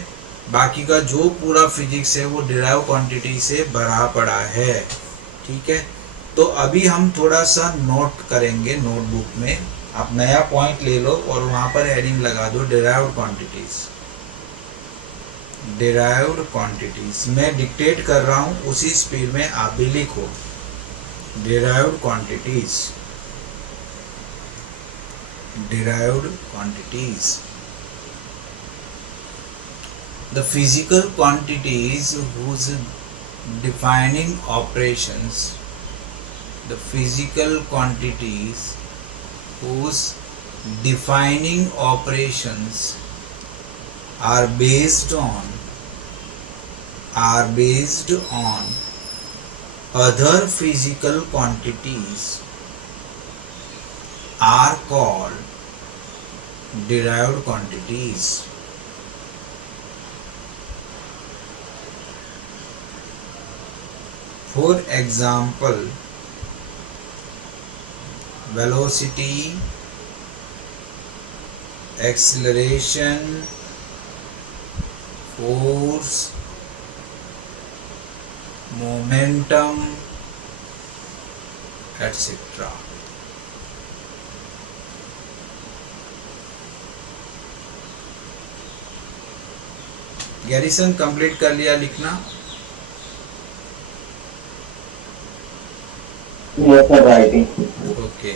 बाकी का जो पूरा फिजिक्स है वो डिराइव क्वांटिटी से भरा पड़ा है। ठीक है, तो अभी हम थोड़ा सा नोट करेंगे नोटबुक में। आप नया पॉइंट ले लो और वहां पर हेडिंग लगा दो डिराइव्ड क्वांटिटीज। डिराइव्ड क्वांटिटीज मैं डिक्टेट कर रहा हूं, उसी स्पीड में आप भी लिखो। Derived quantities, derived quantities. The physical quantities whose defining operations, the physical quantities whose defining operations are based on other physical quantities are called derived quantities. For example, velocity, acceleration, force, momentum, etc. Garrison complete कर लिया लिखना? Yes sir, writing. Okay.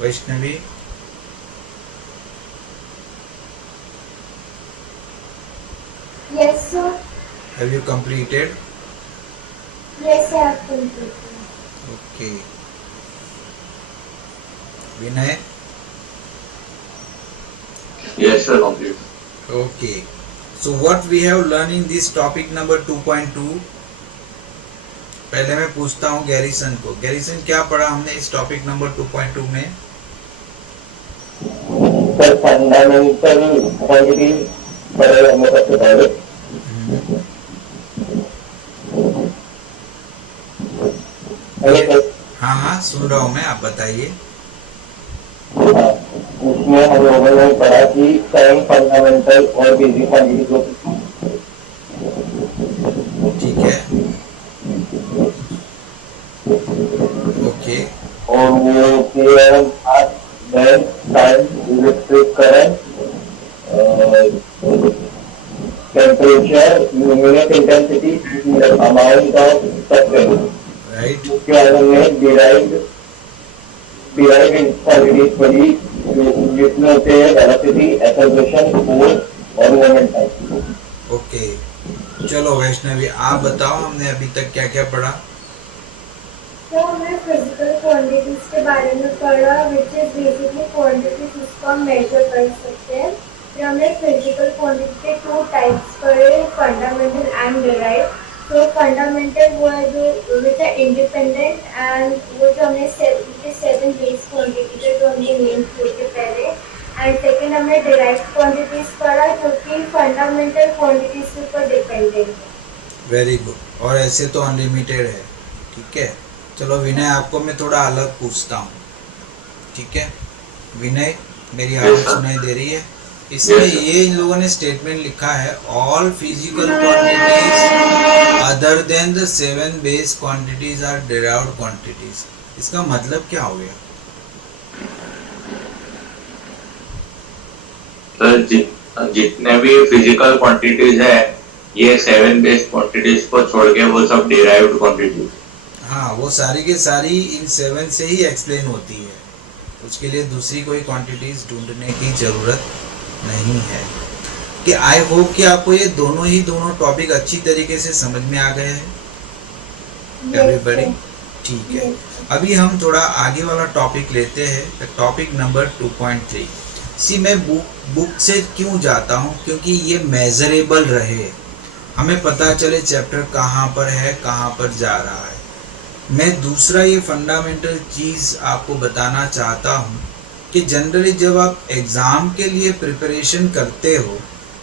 Vaishnavi, Yes sir. have you completed? Yes sir, I've completed. Okay. Vinay? Yes sir, complete. Okay. So what we have learned in this topic number 2.2? पहले मैं पूछता हूँ garrison को। Garrison, क्या पढ़ा हमने इस टॉपिक नंबर 2.2 में? सर फंडामेंटल क्वांटिटी पढ़ेगा हमें सबसे पहले। Hello sir. हाँ हाँ, सुन रहा हूँ मैं, आप बताइए। हाँ और बेसिक क्वांटिटीज होती है। ठीक है, ओके, और वो केवल मास length time electric current temperature luminous intensity amount of substance right, उसके बाद हमने डिराइव्ड क्वांटिटीज पढ़ी जिसमें होते हैं वेलोसिटी, एक्सेलरेशन, फोर्स और मोमेंट टाइम। ओके। चलो वैष्णवी आप बताओ, हमने अभी तक क्या क्या पढ़ा? तो हमने फिजिकल क्वांटिटीज के बारे में पढ़ा, विच इज बेसिकली क्वांटिटीज जिसको हम मेजर कर सकते हैं। फिर हमने फिजिकल क्वांटिटी के 2 टाइप्स पढ़े, फंडामेंटल एंड डिराइव्ड। तो फंडामेंटल वो है जो विच है इंडिपेंडेंट, एंड वो जो हमने 7 बेस क्वांटिटी थे जो हमने नेम किए थे पहले। एंड सेकेंड हमने डिराइव्ड क्वांटिटीज पढ़ा जो कि फंडामेंटल क्वांटिटीज के ऊपर डिपेंडेंट है। Very good. और ऐसे तो अनलिमिटेड है, ठीक है। चलो विनय, आपको मैं थोड़ा अलग पूछता हूँ, ठीक है। विनय, मेरी आवाज़ सुनाई दे रही है? इसमें ये इन लोगों ने स्टेटमेंट लिखा है, all physical quantities other than the 7 base quantities are derived quantities. इसका मतलब क्या हो गया? जितने भी फिजिकल क्वांटिटीज है ये 7 बेस क्वांटिटीज को छोड़ के वो सब डिराइव्ड क्वांटिटीज। हाँ, वो सारी के सारी इन 7 से ही एक्सप्लेन होती है, उसके लिए दूसरी कोई क्वांटिटीज ढूंढने की जरूरत नहीं है। कि आई होप कि आपको ये दोनों टॉपिक अच्छी तरीके से समझ में आ गए हैं एवरीबॉडी, ठीक है। अभी हम थोड़ा आगे वाला टॉपिक लेते हैं, टॉपिक नंबर 2.3। सी मैं बुक से क्यों जाता हूँ? क्योंकि ये मेजरेबल रहे, हमें पता चले चैप्टर कहाँ पर है, कहाँ पर जा रहा है। मैं दूसरा ये फंडामेंटल चीज़ आपको बताना चाहता हूँ कि जनरली जब आप एग्ज़ाम के लिए प्रिपरेशन करते हो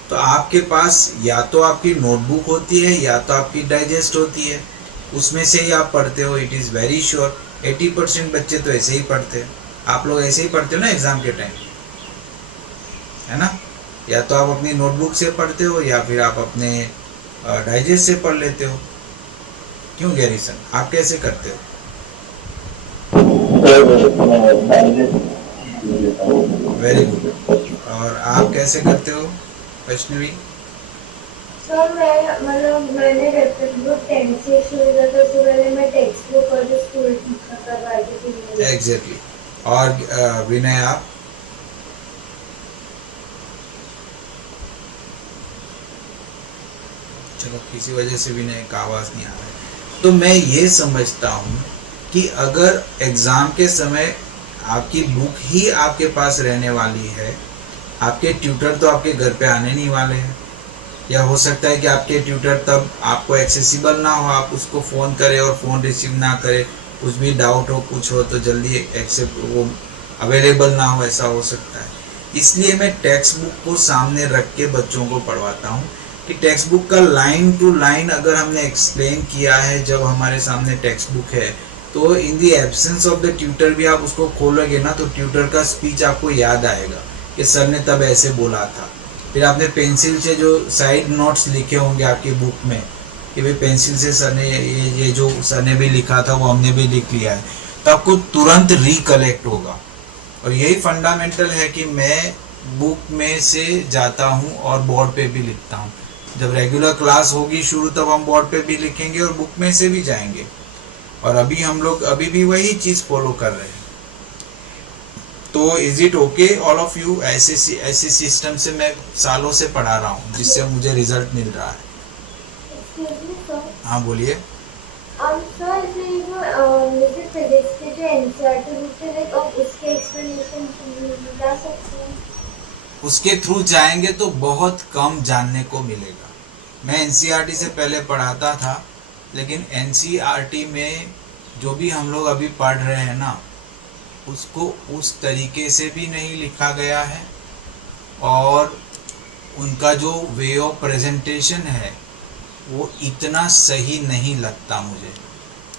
तो आपके पास या तो आपकी नोटबुक होती है या तो आपकी डाइजेस्ट होती है, उसमें से ही आप पढ़ते हो। इट इज़ वेरी श्योर 80% बच्चे तो ऐसे ही पढ़ते हैं। आप लोग ऐसे ही पढ़ते हो ना एग्ज़ाम के टाइम, है ना? या तो आप अपनी नोटबुक से पढ़ते हो या फिर आप अपने डाइजेस्ट से पढ़ लेते हो। क्यों गैरीसन, आप कैसे करते हो? Very good. और आप कैसे करते हो वैष्णवी? सर मैंने रेफरेंस बुक 10 से शुरू किया था, उससे पहले मैं टेक्स्ट बुक और जो स्कूल करवाती थी। एग्जैक्टली। और विनय आप? चलो किसी वजह से विनय का आवाज़ नहीं आ रहा है। तो मैं ये समझता हूँ कि अगर एग्ज़ाम के समय आपकी बुक ही आपके पास रहने वाली है, आपके ट्यूटर तो आपके घर पे आने नहीं वाले हैं, या हो सकता है कि आपके ट्यूटर तब आपको एक्सेसिबल ना हो, आप उसको फ़ोन करें और फ़ोन रिसीव ना करें, कुछ भी डाउट हो कुछ हो तो जल्दी एक्सेप्ट वो अवेलेबल ना हो, ऐसा हो सकता है। इसलिए मैं टेक्स्ट बुक को सामने रख के बच्चों को पढ़वाता हूँ कि टेक्स्ट बुक का लाइन टू लाइन अगर हमने एक्सप्लेन किया है, जब हमारे सामने टेक्स्ट बुक है तो in the absence of the tutor भी आप उसको खोलोगे ना तो ट्यूटर का स्पीच आपको याद आएगा कि सर ने तब ऐसे बोला था। फिर आपने पेंसिल से जो साइड नोट्स लिखे होंगे आपकी बुक में कि भाई पेंसिल से सर ने ये जो सर ने भी लिखा था वो हमने भी लिख लिया है, तो आपको तुरंत रिकलेक्ट होगा। और यही फंडामेंटल है कि मैं बुक में से जाता हूँ और बोर्ड पे भी लिखता हूँ। जब रेगुलर क्लास होगी शुरू तब हम बोर्ड पे भी लिखेंगे और बुक में से भी जाएंगे। और अभी हम लोग अभी भी वही चीज़ फॉलो कर रहे हैं। तो is it okay all of you? ऐसे सिस्टम से मैं सालों से पढ़ा रहा हूँ जिससे मुझे रिजल्ट मिल रहा है। हाँ बोलिए। सर जैसे फिजिक्स के जो एनसीईआरटी बुक है तो उसके एक्सप्लेनेशन बता सकते हैं? उसके थ्रू जाएंगे तो बहुत कम जानने को मिलेगा। मैं एनसीईआरटी से पहले पढ़ाता था, लेकिन एनसीईआरटी में जो भी हम लोग अभी पढ़ रहे हैं ना, उसको उस तरीके से भी नहीं लिखा गया है और उनका जो वे ऑफ प्रेजेंटेशन है वो इतना सही नहीं लगता मुझे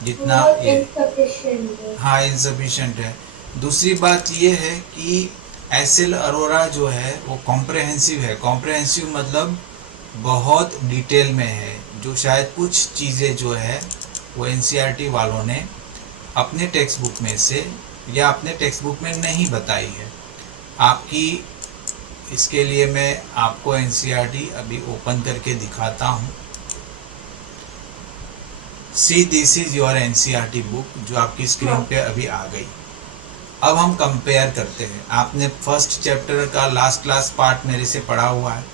जितना ये। हाँ, इनसफिशिएंट है। दूसरी बात ये है कि एसएल अरोरा जो है वो कॉम्प्रहेंसिव है। कॉम्प्रहेंसिव मतलब बहुत डिटेल में है, जो शायद कुछ चीज़ें जो है वो एनसीईआरटी वालों ने अपने टेक्स्ट बुक में से या अपने टेक्स्ट बुक में नहीं बताई है आपकी। इसके लिए मैं आपको एनसीईआरटी अभी ओपन करके दिखाता हूँ। See this is your NCERT book जो आपकी स्क्रीन पे अभी आ गई। अब हम कंपेयर करते हैं। आपने फर्स्ट चैप्टर का लास्ट क्लास पार्ट मेरे से पढ़ा हुआ है,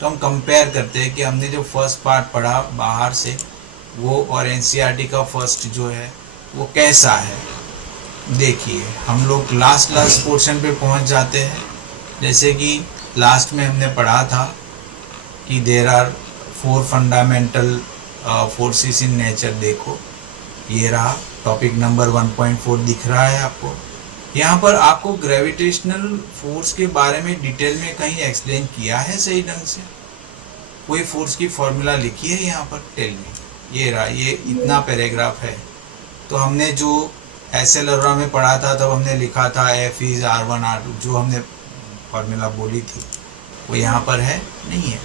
तो हम कंपेयर करते हैं कि हमने जो फर्स्ट पार्ट पढ़ा बाहर से वो और एनसीईआरटी का फर्स्ट जो है वो कैसा है। देखिए हम लोग लास्ट पोर्शन पे पहुंच जाते हैं। जैसे कि लास्ट में हमने पढ़ा था कि there are 4 fundamental forces in nature. देखो ये रहा टॉपिक नंबर 1.4 दिख रहा है आपको। यहाँ पर आपको ग्रेविटेशनल फोर्स के बारे में डिटेल में कहीं एक्सप्लेन किया है सही ढंग से? कोई फोर्स की फॉर्मूला लिखी है यहाँ पर? टेल में। ये रहा, ये इतना पैराग्राफ है। तो हमने जो एसएल अरोरा में पढ़ा था तब हमने लिखा था F इज R1 R2, जो हमने फॉर्मूला बोली थी वो यहाँ पर है नहीं है।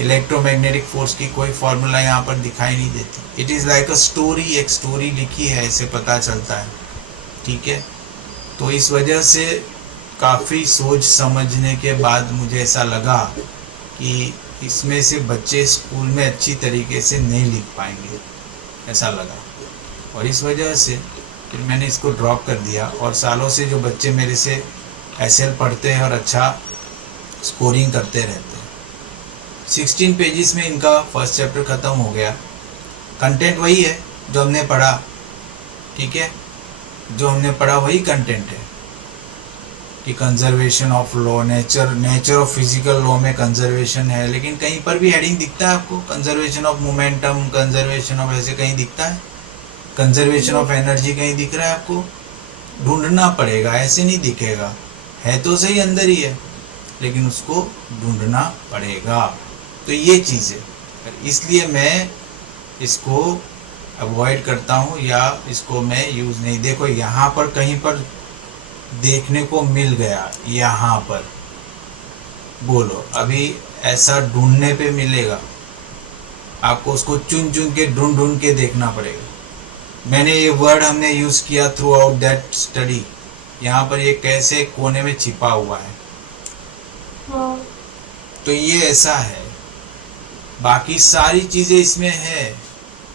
इलेक्ट्रोमैग्नेटिक फोर्स की कोई फॉर्मूला यहाँ पर दिखाई नहीं देती। It is like a story, एक स्टोरी लिखी है ऐसे पता चलता है, ठीक है। तो इस वजह से काफ़ी सोच समझने के बाद मुझे ऐसा लगा कि इसमें से बच्चे स्कूल में अच्छी तरीके से नहीं लिख पाएंगे, ऐसा लगा। और इस वजह से फिर मैंने इसको ड्रॉप कर दिया। और सालों से जो बच्चे मेरे से एसएल पढ़ते हैं और अच्छा स्कोरिंग करते रहते हैं। 16 पेजेस में इनका फर्स्ट चैप्टर ख़त्म हो गया। कंटेंट वही है जो हमने पढ़ा, ठीक है। जो हमने पढ़ा वही कंटेंट है कि conservation of law, nature of physical law में कंजर्वेशन है, लेकिन कहीं पर भी हेडिंग दिखता है आपको? Conservation of momentum, conservation of ऐसे कहीं दिखता है? कंजर्वेशन ऑफ एनर्जी कहीं दिख रहा है आपको? ढूंढना पड़ेगा, ऐसे नहीं दिखेगा। है तो सही अंदर ही है, लेकिन उसको ढूंढना पड़ेगा। तो ये चीज़ है, इसलिए मैं इसको अवॉइड करता हूँ या इसको मैं यूज़ नहीं। देखो यहाँ पर कहीं पर देखने को मिल गया, यहाँ पर बोलो अभी ऐसा ढूंढने पे मिलेगा आपको? उसको चुन चुन के ढूंढ के देखना पड़ेगा। मैंने ये वर्ड हमने यूज़ किया थ्रू आउट दैट स्टडी। यहाँ पर ये कैसे कोने में छिपा हुआ है। हाँ। तो ये ऐसा है, बाकी सारी चीज़ें इसमें है,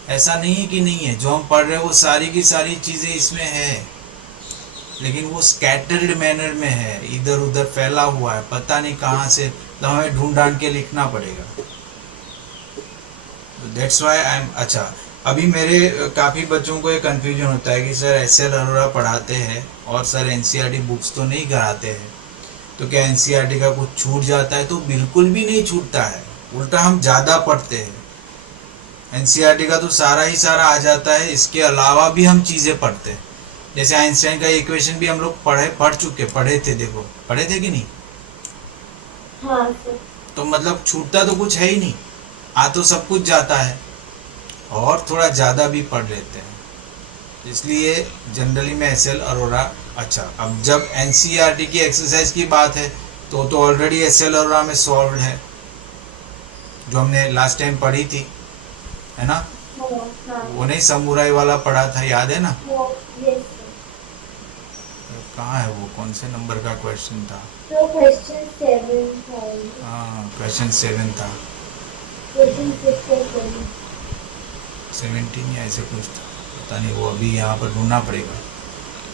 ऐसा नहीं है कि नहीं है। जो हम पढ़ रहे हैं वो सारी की सारी चीज़ें इसमें है, लेकिन वो स्कैटर्ड मैनर में है, इधर उधर फैला हुआ है, पता नहीं कहाँ से, तो हमें ढूंढ के लिखना पड़ेगा। That's why I am. अच्छा, अभी मेरे काफ़ी बच्चों को ये कन्फ्यूजन होता है कि सर एसएल अरोरा पढ़ाते हैं और सर एनसीईआरटी बुक्स तो नहीं कराते हैं, तो क्या एनसीईआरटी का कुछ छूट जाता है? तो बिल्कुल भी नहीं छूटता है, उल्टा हम ज़्यादा पढ़ते हैं। एनसीईआरटी का तो सारा ही सारा आ जाता है, इसके अलावा भी हम चीज़ें पढ़ते हैं। जैसे आइंस्टाइन का इक्वेशन भी हम लोग पढ़े थे। देखो पढ़े थे कि नहीं? हाँ सर। तो मतलब छूटता तो कुछ है ही नहीं, आ तो सब कुछ जाता है और थोड़ा ज़्यादा भी पढ़ लेते हैं। इसलिए जनरली मैं एसएल अरोरा। अच्छा, अब जब एनसीईआरटी की एक्सरसाइज की बात है तो ऑलरेडी एसएल अरोरा में सॉल्व है, जो हमने लास्ट टाइम पढ़ी थी, है ना? हाँ। वो नहीं समुराई वाला पढ़ा था, याद है ना? Yes sir. कहाँ है वो, कौन से नंबर का क्वेश्चन था? तो क्वेश्चन 7 था। हाँ, क्वेश्चन 7 था। क्वेश्चन 6 17 या ऐसे कुछ था, पता नहीं। वो अभी यहाँ पर ढूंढना पड़ेगा।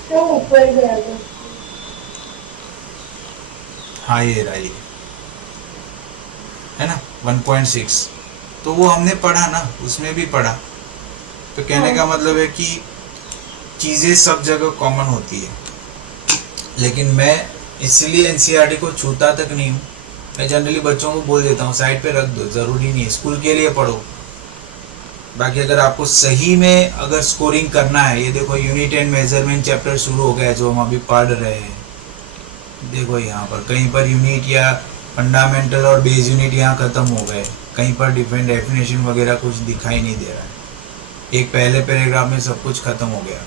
तो ऊपर गया था। हाँ ये रहा, ये है ना 1.6। तो वो हमने पढ़ा ना, उसमें भी पढ़ा। तो कहने का मतलब है कि चीज़ें सब जगह कॉमन होती है, लेकिन मैं इसलिए एनसीईआरटी को छूता तक नहीं हूँ। मैं जनरली बच्चों को बोल देता हूँ साइड पे रख दो, ज़रूरी नहीं है, स्कूल के लिए पढ़ो। बाकी अगर आपको सही में अगर स्कोरिंग करना है, ये देखो यूनिट एंड मेजरमेंट चैप्टर शुरू हो गया है जो हम अभी पढ़ रहे हैं। देखो यहाँ पर कहीं पर यूनिट या फंडामेंटल और बेस यूनिट यहाँ ख़त्म हो गए, कहीं पर डिफरेंट डेफिनेशन वगैरह कुछ दिखाई नहीं दे रहा है। एक पहले पैराग्राफ में सब कुछ ख़त्म हो गया,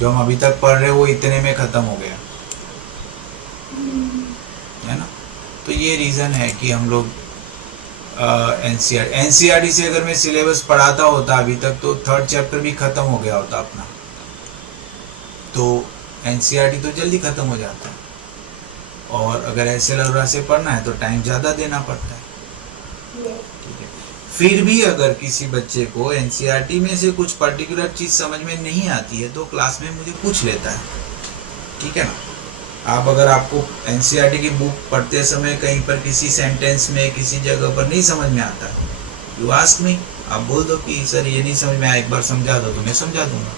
जो हम अभी तक पढ़ रहे हैं वो इतने में ख़त्म हो गया। तो ये रीज़न है कि हम लोग एनसीईआरटी से अगर मैं सिलेबस पढ़ाता होता अभी तक तो 3rd चैप्टर भी ख़त्म हो गया होता अपना, तो एनसीईआरटी तो जल्दी ख़त्म हो जाता है। और अगर एसएलआर से पढ़ना है तो टाइम ज़्यादा देना पड़ता है। ठीक है, फिर भी अगर किसी बच्चे को एनसीईआरटी में से कुछ पर्टिकुलर चीज़ समझ में नहीं आती है तो क्लास में मुझे पूछ लेता है। ठीक है ना, आप अगर आपको एनसीईआरटी की बुक पढ़ते समय कहीं पर किसी सेंटेंस में किसी जगह पर नहीं समझ में आता, यू आस्क मी, आप बोल दो कि सर ये नहीं समझ में आया, एक बार समझा दो, तो मैं समझा दूंगा।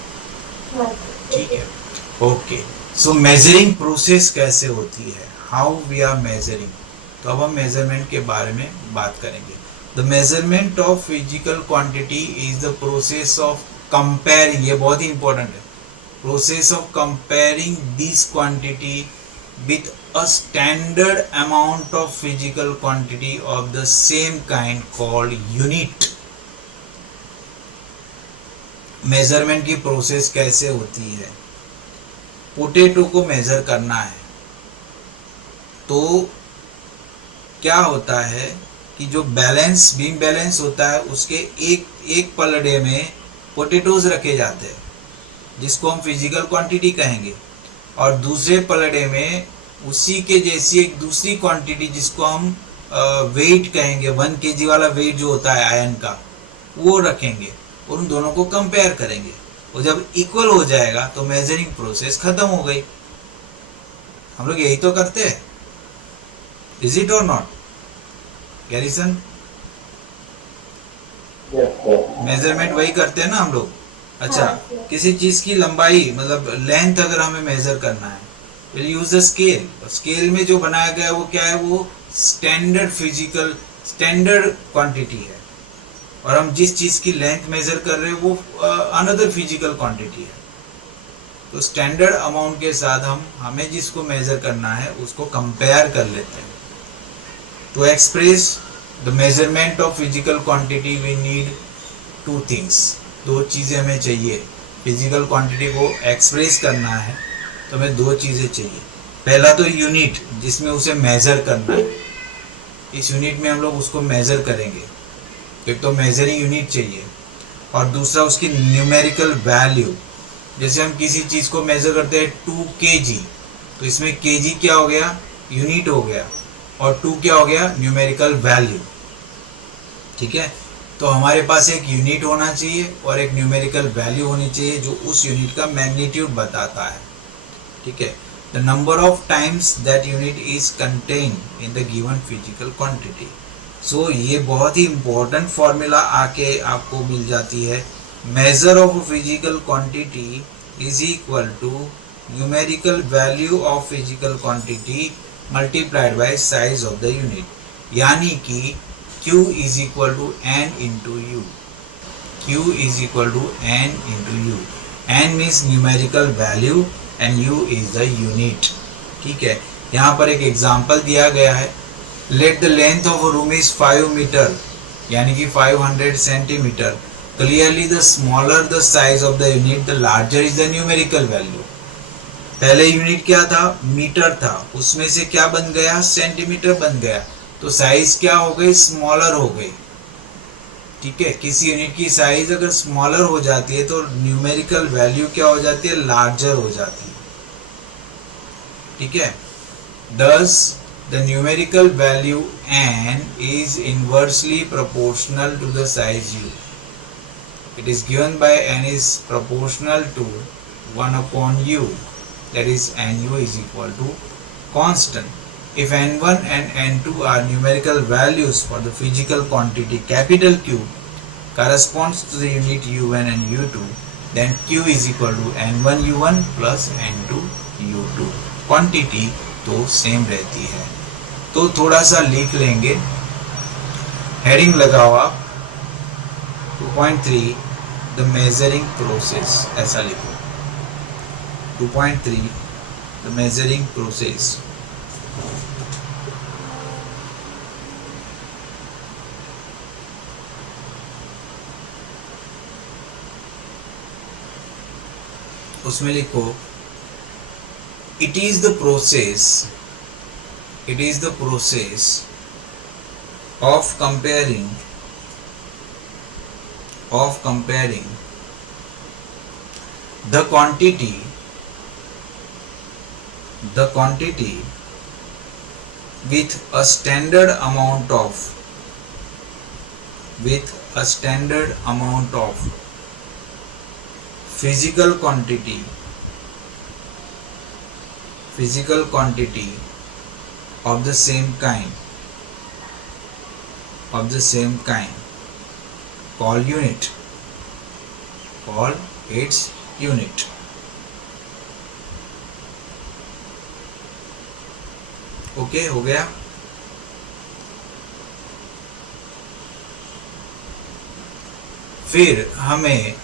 ठीक है, ओके। सो मेजरिंग प्रोसेस कैसे होती है, हाउ वी आर मेजरिंग, तो अब हम मेजरमेंट के बारे में बात करेंगे। The measurement of physical quantity is the process of comparing, ये बहुत ही इंपॉर्टेंट है, process of comparing this quantity with a standard amount of physical quantity of the same kind called unit। Measurement की process कैसे होती है, potato को measure करना है तो क्या होता है कि जो बैलेंस बीम बैलेंस होता है उसके एक पलड़े में पोटैटोज रखे जाते हैं जिसको हम फिजिकल क्वांटिटी कहेंगे, और दूसरे पलड़े में उसी के जैसी एक दूसरी क्वांटिटी जिसको हम वेट कहेंगे, 1 kg वाला वेट जो होता है आयन का, वो रखेंगे और उन दोनों को कंपेयर करेंगे, और जब इक्वल हो जाएगा तो मेजरिंग प्रोसेस खत्म हो गई। हम लोग यही तो करते हैं, इज इट और नॉट गैरिसन? मेजरमेंट वही करते हैं ना हम लोग। अच्छा, किसी चीज की लंबाई मतलब लेंथ अगर हमें मेजर करना है, विल यूज द स्केल, और स्केल में जो बनाया गया है वो क्या है, वो स्टैंडर्ड क्वांटिटी है, और हम जिस चीज की लेंथ मेजर कर रहे हैं वो अनदर फिजिकल क्वांटिटी है। तो स्टैंडर्ड अमाउंट के साथ हमें जिसको मेजर करना है उसको कंपेयर कर लेते हैं। To express the measurement of physical quantity we need 2 things, 2 चीज़ें हमें चाहिए। फिजिकल क्वांटिटी को एक्सप्रेस करना है तो हमें 2 चीज़ें चाहिए। पहला तो यूनिट जिसमें उसे मेज़र करना है, इस यूनिट में हम लोग उसको मेज़र करेंगे, एक तो मेजरिंग यूनिट चाहिए, और दूसरा उसकी न्यूमेरिकल वैल्यू। जैसे हम किसी चीज़ को मेज़र करते हैं 2 kg, तो इसमें kg क्या हो गया, यूनिट हो गया, और 2 क्या हो गया, न्यूमेरिकल वैल्यू। ठीक है, तो हमारे पास एक यूनिट होना चाहिए और एक न्यूमेरिकल वैल्यू होनी चाहिए जो उस यूनिट का मैग्नीट्यूड बताता है। ठीक है, the number of times that unit is contained in the given physical quantity. So ये बहुत ही इंपॉर्टेंट फॉर्मूला आके आपको मिल जाती है, measure of physical quantity is equal to numerical value of physical quantity multiplied by size of the unit, यानी कि Q is equal to N into U. Q is equal to N into U. N means numerical value and U is the unit. ठीक है, यहाँ पर एक example दिया गया है, let the length of a room is 5 meter, यानी कि 500 centimeter. Clearly the smaller the size of the unit, the larger is the numerical value. पहले यूनिट क्या था, मीटर था, उसमें से क्या बन गया, सेंटीमीटर बन गया, तो साइज क्या हो गई, स्मॉलर हो गई। ठीक है, किसी यूनिट की साइज अगर स्मॉलर हो जाती है तो न्यूमेरिकल वैल्यू क्या हो जाती है, लार्जर हो जाती है। ठीक है, thus the numerical value n is inversely proportional to the size u. It is given by n is proportional to 1 upon u, that is nu is equal to constant. If n1 and n2 are numerical values for the physical quantity capital Q corresponds to the unit u1 and u2, then Q is equal to n1 u1 plus n2 u2. Quantity तो same रहती है, तो थोड़ा सा लिख लेंगे, heading लगाओ आप 2.3 द मेजरिंग प्रोसेस, ऐसा लिखो 2.3 द मेजरिंग प्रोसेस। उसमें लिखो, it is the process It is the process of comparing the quantity with a standard amount of physical quantity of the same kind called its unit. Okay हो गया। फिर हमें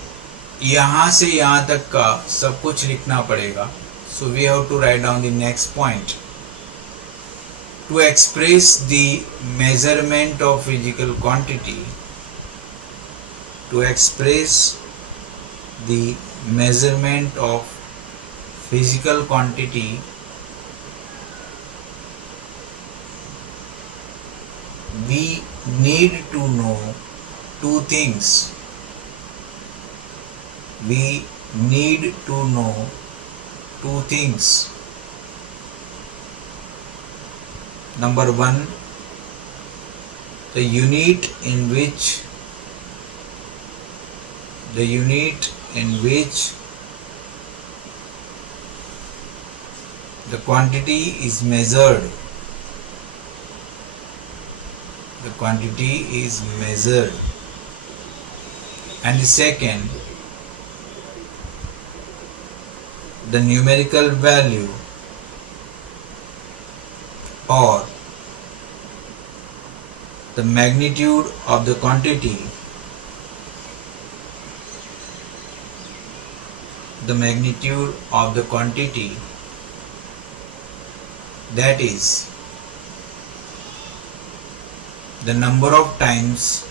यहाँ से यहाँ तक का सब कुछ लिखना पड़ेगा। So we have to write down the next point. To express the measurement of physical quantity, we need to know two things. Number one, the unit in which the quantity is measured. And the second, the numerical value or the magnitude of the quantity that is the number of times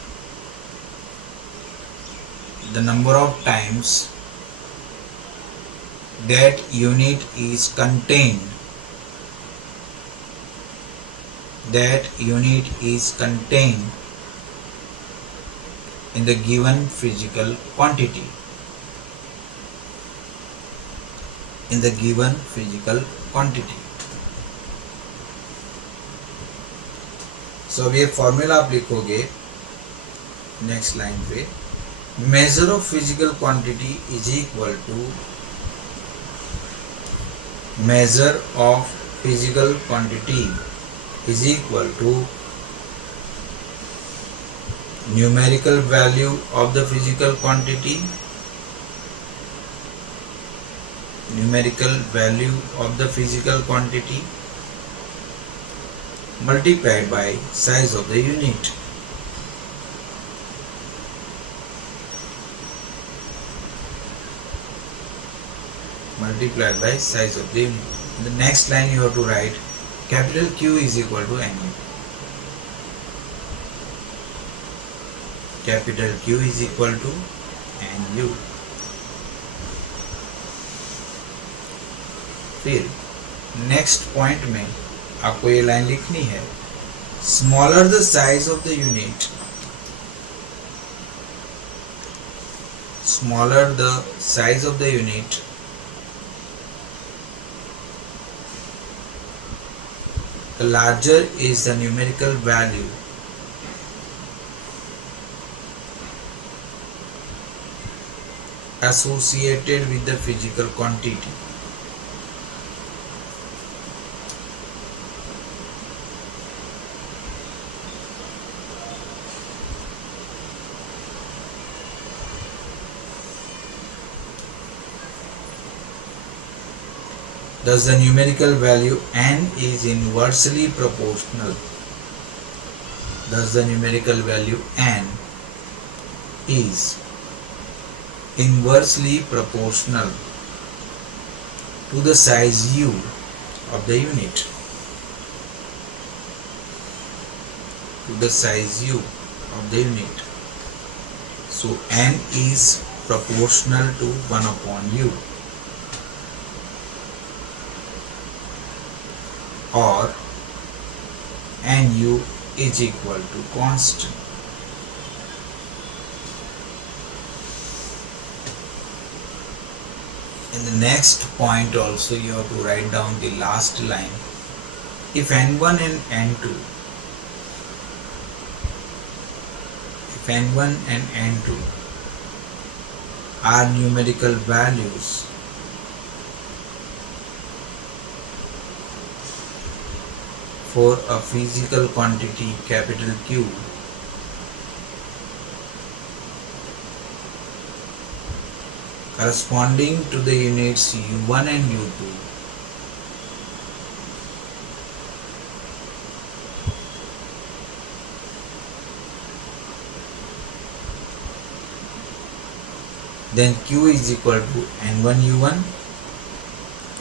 that unit is contained in the given physical quantity. So अब ये formula आप लिखोगे next line पे। Measure of physical quantity is equal to numerical value of the physical quantity multiplied by size of the unit. In the next line you have to write capital Q is equal to NU. फिर next point में आपको ये line लिखनी है। Smaller the size of the unit, the larger is the numerical value associated with the physical quantity. Thus the numerical value n is inversely proportional. To the size u of the unit. So n is proportional to 1 upon u. or Nu is equal to constant. In the next point also you have to write down the last line. If N1 and N2, if N1 and N2 are numerical values, for a physical quantity capital Q, corresponding to the units U1 and U2, then Q is equal to N1 U1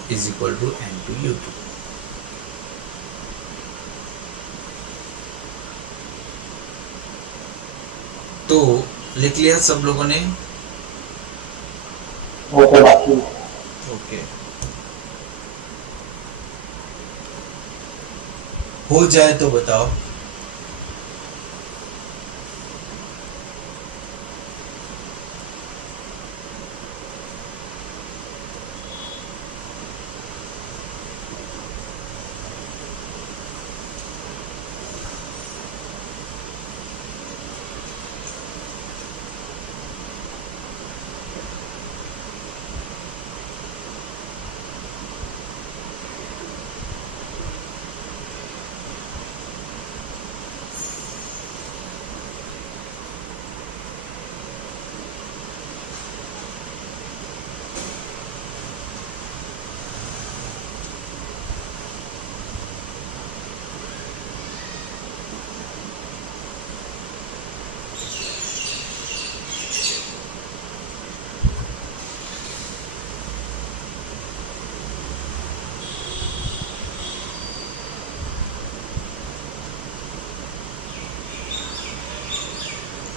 is equal to N2 U2. तो लिख लिया सब लोगों ने? वो तो बाकी okay, हो जाए तो बताओ।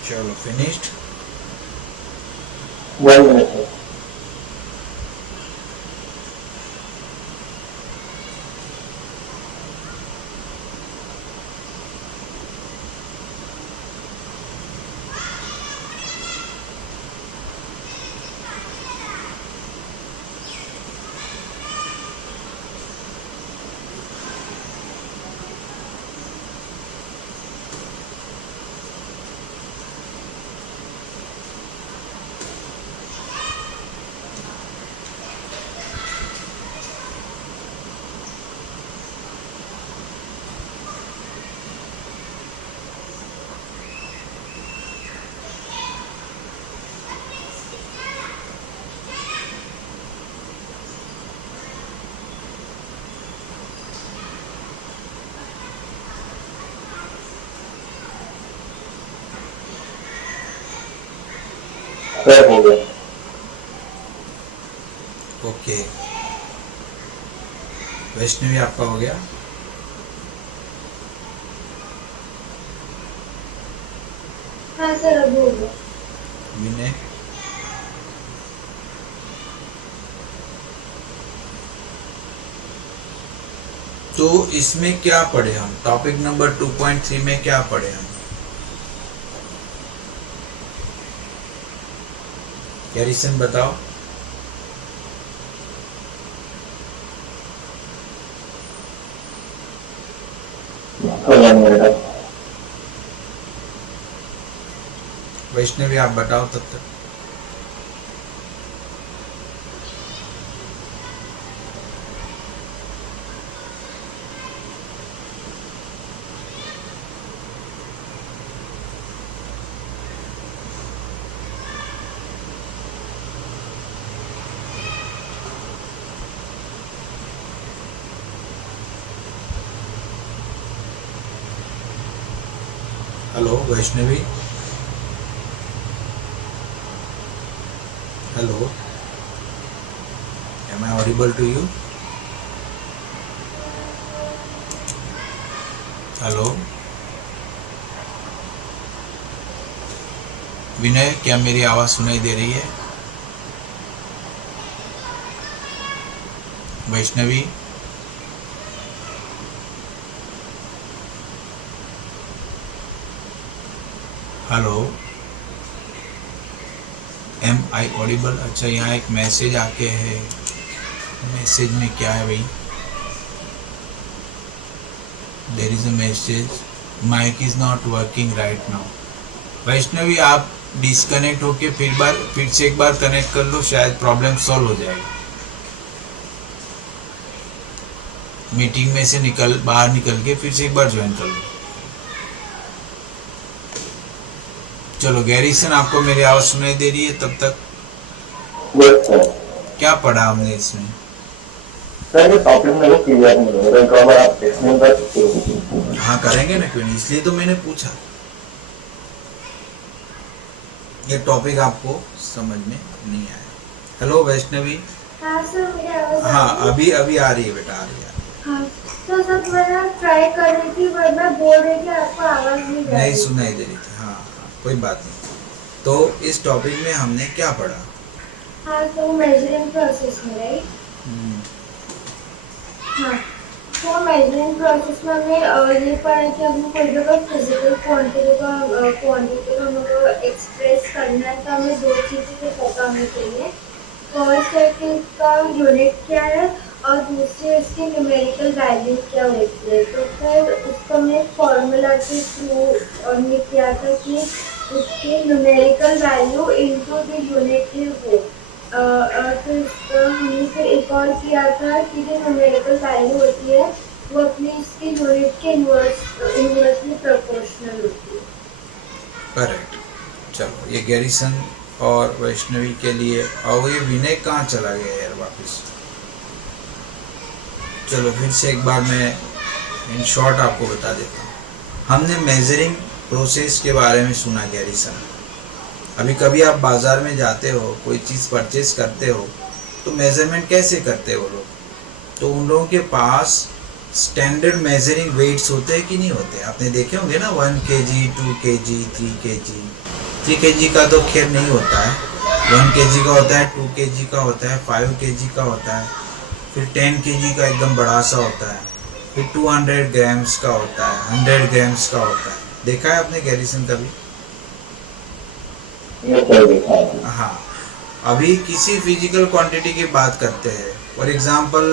चलो फिनिश्ड। 1 minute है। हो गया। ओके, वैष्णवी आपका हो गया? हाँ सर, अब हो गया। विनय? तो इसमें क्या पढ़े हम? टॉपिक नंबर 2.3 में क्या पढ़े हम? कैरिसन बताओ। वैष्णवी आप बताओ तब तक। Hello Vaishnavi, hello, am I audible to you? Hello Vinay, क्या मेरी आवाज सुनाई दे रही है? Vaishnavi? Hello, am I audible? अच्छा, यहाँ एक मैसेज आके है, मैसेज में क्या है भाई? There is a message, mike is not working right now. Vaishnavi, आप डिस्कनेक्ट होके फिर से एक बार कनेक्ट कर लो, शायद प्रॉब्लम सॉल्व हो जाएगी। मीटिंग में से बाहर निकल के फिर से एक बार ज्वाइन कर लो। चलो गैरीसन, आपको मेरी आवाज सुनाई दे रही है तब तक? Yes sir. क्या पढ़ा हमने इसमें? सर ये टॉपिक मेरे को क्लियर नहीं है, एक बार आप एक्सप्लेन कर सकते हो? हाँ करेंगे ना, क्यों नहीं, इसलिए तो मैंने पूछा। ये टॉपिक आपको समझ में नहीं आया। हेलो वैष्णवी। हाँ सर, मुझे आवाज आ हाँ, रही है? अभी आ रही है बेटा, आ रही है। हाँ तो सर, मैं ट्राई कर रही थी पर मैं बोल रही थी आपको आवाज नहीं जा नहीं रही। सुनाई दे रही थी। हाँ हाँ, कोई बात नहीं। तो इस टॉपिक में हमने क्या पढ़ा? हाँ, तो मेजरिंग प्रोसेस में, राइट? हाँ, तो मेजरिंग प्रोसेस में हमने ये पढ़ा कि हमको कोई भी अगर फिजिकल क्वांटिटी को हमको एक्सप्रेस करना है तो हमें दो चीज़ें से पता होनी चाहिए। फर्स्ट है कि इसका यूनिट क्या है और दूसरी इसकी न्यूमेरिकल वैल्यू क्या होती है। तो फिर उसको हमने फॉर्मूला के थ्रू हमने किया था कि उसकी numerical value into the unit ही हो। तो हमने फिर एक और किया था कि जो न्यूमेरिकल वैल्यू होती है वो अपनी इसकी यूनिट के इन्वर्सली प्रोपोर्शनल होती है। करेक्ट। चलो, ये गैरीसन और वैष्णवी के लिए। और ये विनय कहाँ चला गया यार वापस? चलो फिर से एक बार मैं इन शॉर्ट आपको बता देता हूँ। हमने मेजरिंग प्रोसेस के बारे में सुना गैरीसन। अभी कभी आप बाजार में जाते हो, कोई चीज़ परचेज करते हो, तो मेजरमेंट कैसे करते हो लोग? तो उन लोगों के पास स्टैंडर्ड मेजरिंग वेट्स होते हैं कि नहीं होते? आपने देखे होंगे ना, 1 kg, 2 kg, 3 kg। 3 kg का तो खैर नहीं होता है, 1 kg का होता है, 2 kg का होता है, 5 kg का होता है, फिर 10 kg का एकदम बड़ा सा होता है, फिर 200 ग्राम्स का होता है, 100 ग्राम्स का होता है। देखा है आपने गैरीसन कभी? ये सर देखा है। हाँ, अभी किसी फिजिकल क्वांटिटी की बात करते हैं, फॉर एग्जांपल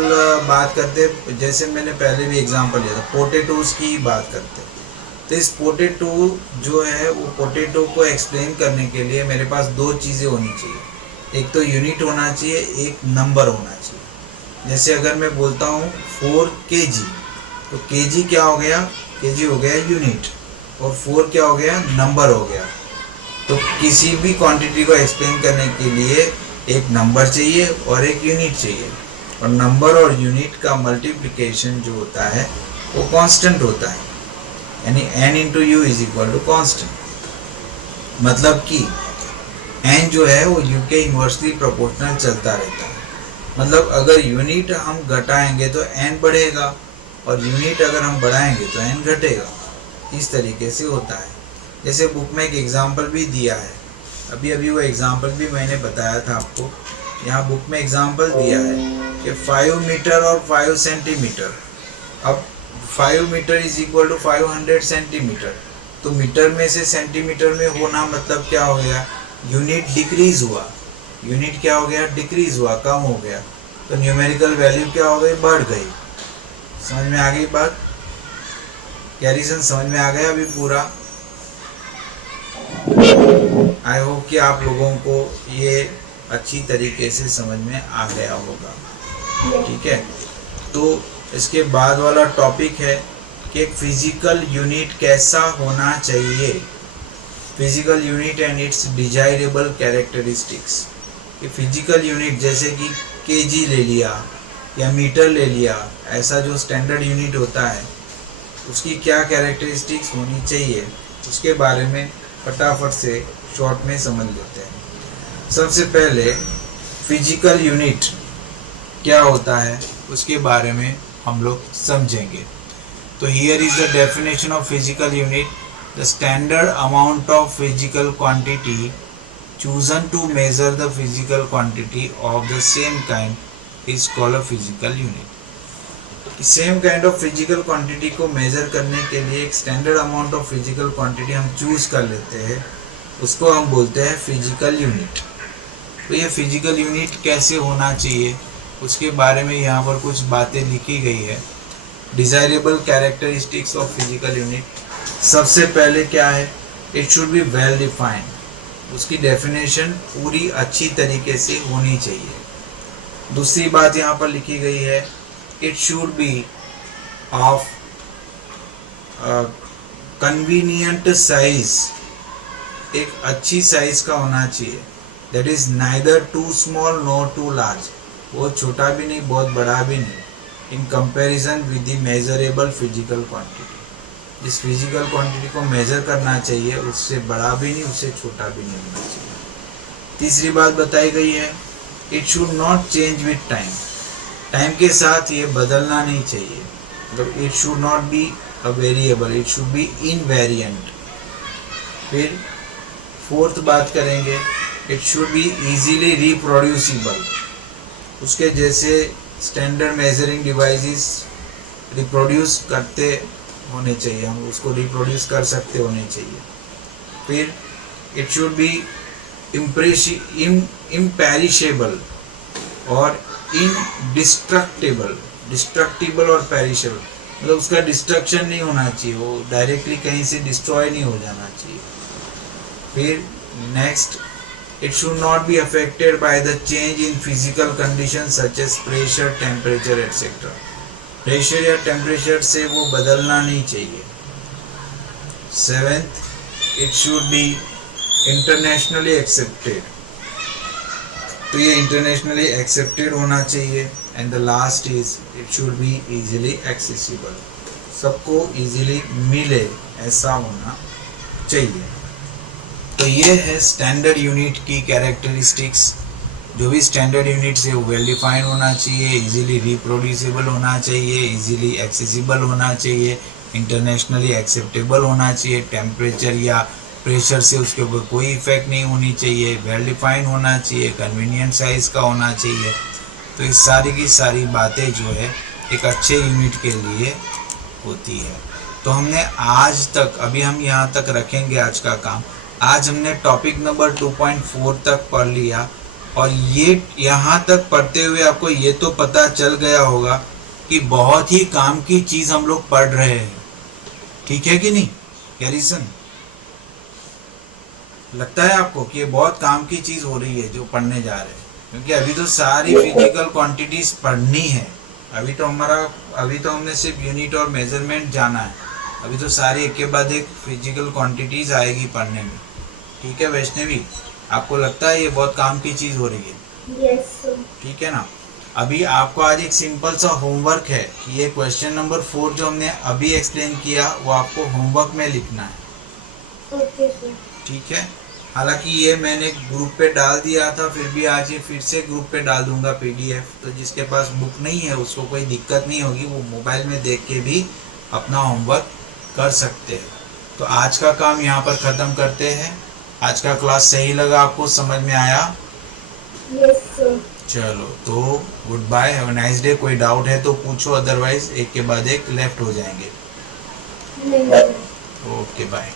बात करते, जैसे मैंने पहले भी एग्जांपल लिया था, पोटैटोज की बात करते हैं। तो इस पोटैटो जो है, वो पोटैटो को एक्सप्लेन करने के लिए मेरे पास दो चीज़ें होनी चाहिए। एक तो यूनिट होना चाहिए, एक नंबर होना चाहिए। जैसे अगर मैं बोलता हूँ 4 kg, तो kg क्या हो गया? kg हो गया यूनिट, और 4 क्या हो गया? नंबर हो गया। तो किसी भी क्वांटिटी को एक्सप्लेन करने के लिए एक नंबर चाहिए और एक यूनिट चाहिए, और नंबर और यूनिट का मल्टीप्लिकेशन जो होता है वो कांस्टेंट होता है, यानी n into U is equal to constant. मतलब कि n जो है वो u के इन्वर्सली प्रोपोर्शनल चलता रहता है। मतलब अगर यूनिट हम घटाएंगे तो n बढ़ेगा, और यूनिट अगर हम बढ़ाएंगे तो n घटेगा। इस तरीके से होता है। जैसे बुक में एक एग्जाम्पल भी दिया है, अभी वो एग्जाम्पल भी मैंने बताया था आपको। यहाँ बुक में एग्जाम्पल दिया है कि 5 मीटर और 5 सेंटीमीटर। अब 5 metre is equal to 500 centimetre. तो मीटर में से सेंटीमीटर में होना मतलब क्या हो गया? यूनिट डिक्रीज हुआ। यूनिट क्या हो गया? डिक्रीज हुआ, कम हो गया। तो न्यूमेरिकल वैल्यू क्या हो गई? बढ़ गई। समझ में आ गई बात? गैरीसन समझ में आ गया अभी पूरा? आई होप कि आप लोगों को ये अच्छी तरीके से समझ में आ गया होगा। ठीक है, तो इसके बाद वाला टॉपिक है कि एक फिजिकल यूनिट कैसा होना चाहिए। Physical unit and it's desirable characteristics. कि फिजिकल यूनिट जैसे कि केजी ले लिया या मीटर ले लिया, ऐसा जो स्टैंडर्ड यूनिट होता है उसकी क्या कैरेक्टरिस्टिक्स होनी चाहिए, उसके बारे में फटाफट से शॉर्ट में समझ लेते हैं। सबसे पहले फिजिकल यूनिट क्या होता है उसके बारे में हम लोग समझेंगे। तो here is the definition of physical unit, the standard amount of physical quantity chosen to measure the physical quantity of the same kind is called a physical unit। कि same kind of physical quantity को major करने के लिए एक standard amount of physical quantity हम choose कर लेते हैं, उसको हम बोलते हैं फिजिकल यूनिट। तो ये फिजिकल यूनिट कैसे होना चाहिए उसके बारे में यहाँ पर कुछ बातें लिखी गई है। Desirable characteristics of physical unit, सबसे पहले क्या है, it should be well defined, उसकी डेफिनेशन पूरी अच्छी तरीके से होनी चाहिए। दूसरी बात यहाँ पर लिखी गई है, it should be of convenient size, एक अच्छी साइज का होना चाहिए। That is neither too small nor too large, बहुत छोटा भी नहीं बहुत बड़ा भी नहीं, in comparison with the measurable physical quantity, जिस फिजिकल क्वांटिटी को मेजर करना चाहिए उससे बड़ा भी नहीं उससे छोटा भी नहीं होना चाहिए। तीसरी बात बताई गई है, it should not change with time, time के साथ ये बदलना नहीं चाहिए, मतलब it should not be a variable, it should B invariant. फिर फोर्थ बात करेंगे, it should be easily reproducible, उसके जैसे स्टैंडर्ड मेजरिंग डिवाइसेस रिप्रोड्यूस करते होने चाहिए, हम उसको रिप्रोड्यूस कर सकते होने चाहिए। फिर इट शुड बी इम्पेरिशेबल और इनडिस्ट्रक्टेबल, डिस्ट्रक्टिबल और पेरिशेबल, मतलब उसका डिस्ट्रक्शन नहीं होना चाहिए, वो डायरेक्टली कहीं से डिस्ट्रॉय नहीं हो जाना चाहिए। फिर next, it should not be affected by the change in physical conditions such as pressure, temperature, etc. Pressure या टेम्परेचर से वो बदलना नहीं चाहिए। Seventh, it should B internationally accepted, तो ये इंटरनेशनली एक्सेप्टेड होना चाहिए। And the last is it should be easily accessible, सबको इजीली मिले ऐसा होना चाहिए। तो ये है स्टैंडर्ड यूनिट की कैरेक्टरिस्टिक्स। जो भी स्टैंडर्ड यूनिट्स है वो वेल डिफाइंड होना चाहिए, इजीली रिप्रोड्यूसिबल होना चाहिए, इजीली एक्सेसिबल होना चाहिए, इंटरनेशनली एक्सेप्टेबल होना चाहिए, टेम्परेचर या प्रेशर से उसके ऊपर कोई इफेक्ट नहीं होनी चाहिए, वेल डिफाइंड होना चाहिए, कन्वीनियंट साइज का होना चाहिए। तो इस सारी की सारी बातें जो है एक अच्छे यूनिट के लिए होती है। तो हमने आज तक, अभी हम यहाँ तक रखेंगे आज का काम, आज हमने टॉपिक नंबर 2.4 तक पढ़ लिया, और ये यहाँ तक पढ़ते हुए आपको ये तो पता चल गया होगा कि बहुत ही काम की चीज़ हम लोग पढ़ रहे हैं। ठीक है कि नहीं गैरिसन? लगता है आपको कि ये बहुत काम की चीज़ हो रही है जो पढ़ने जा रहे हैं? क्योंकि अभी तो सारी फिजिकल क्वांटिटीज पढ़नी है। अभी तो हमने सिर्फ यूनिट और मेजरमेंट जाना है। अभी तो सारी एक के बाद एक फिजिकल क्वांटिटीज आएगी पढ़ने में। ठीक है वैष्णवी, आपको लगता है ये बहुत काम की चीज़ हो रही है? Yes sir. ठीक है ना। अभी आपको आज एक सिंपल सा होमवर्क है कि ये क्वेश्चन नंबर 4 जो हमने अभी एक्सप्लेन किया वो आपको होमवर्क में लिखना है। Okay sir. ठीक है। हालांकि ये मैंने ग्रुप पे डाल दिया था, फिर भी आज ये फिर से ग्रुप पे डाल दूंगा PDF। तो जिसके पास बुक नहीं है उसको कोई दिक्कत नहीं होगी, वो मोबाइल में देख के भी अपना होमवर्क कर सकते हैं। तो आज का काम यहाँ पर ख़त्म करते हैं। आज का क्लास सही लगा आपको, समझ में आया? Yes sir. चलो तो good bye, have a nice day. कोई डाउट है तो पूछो, अदरवाइज एक के बाद एक लेफ्ट हो जाएंगे। नहीं। Okay bye.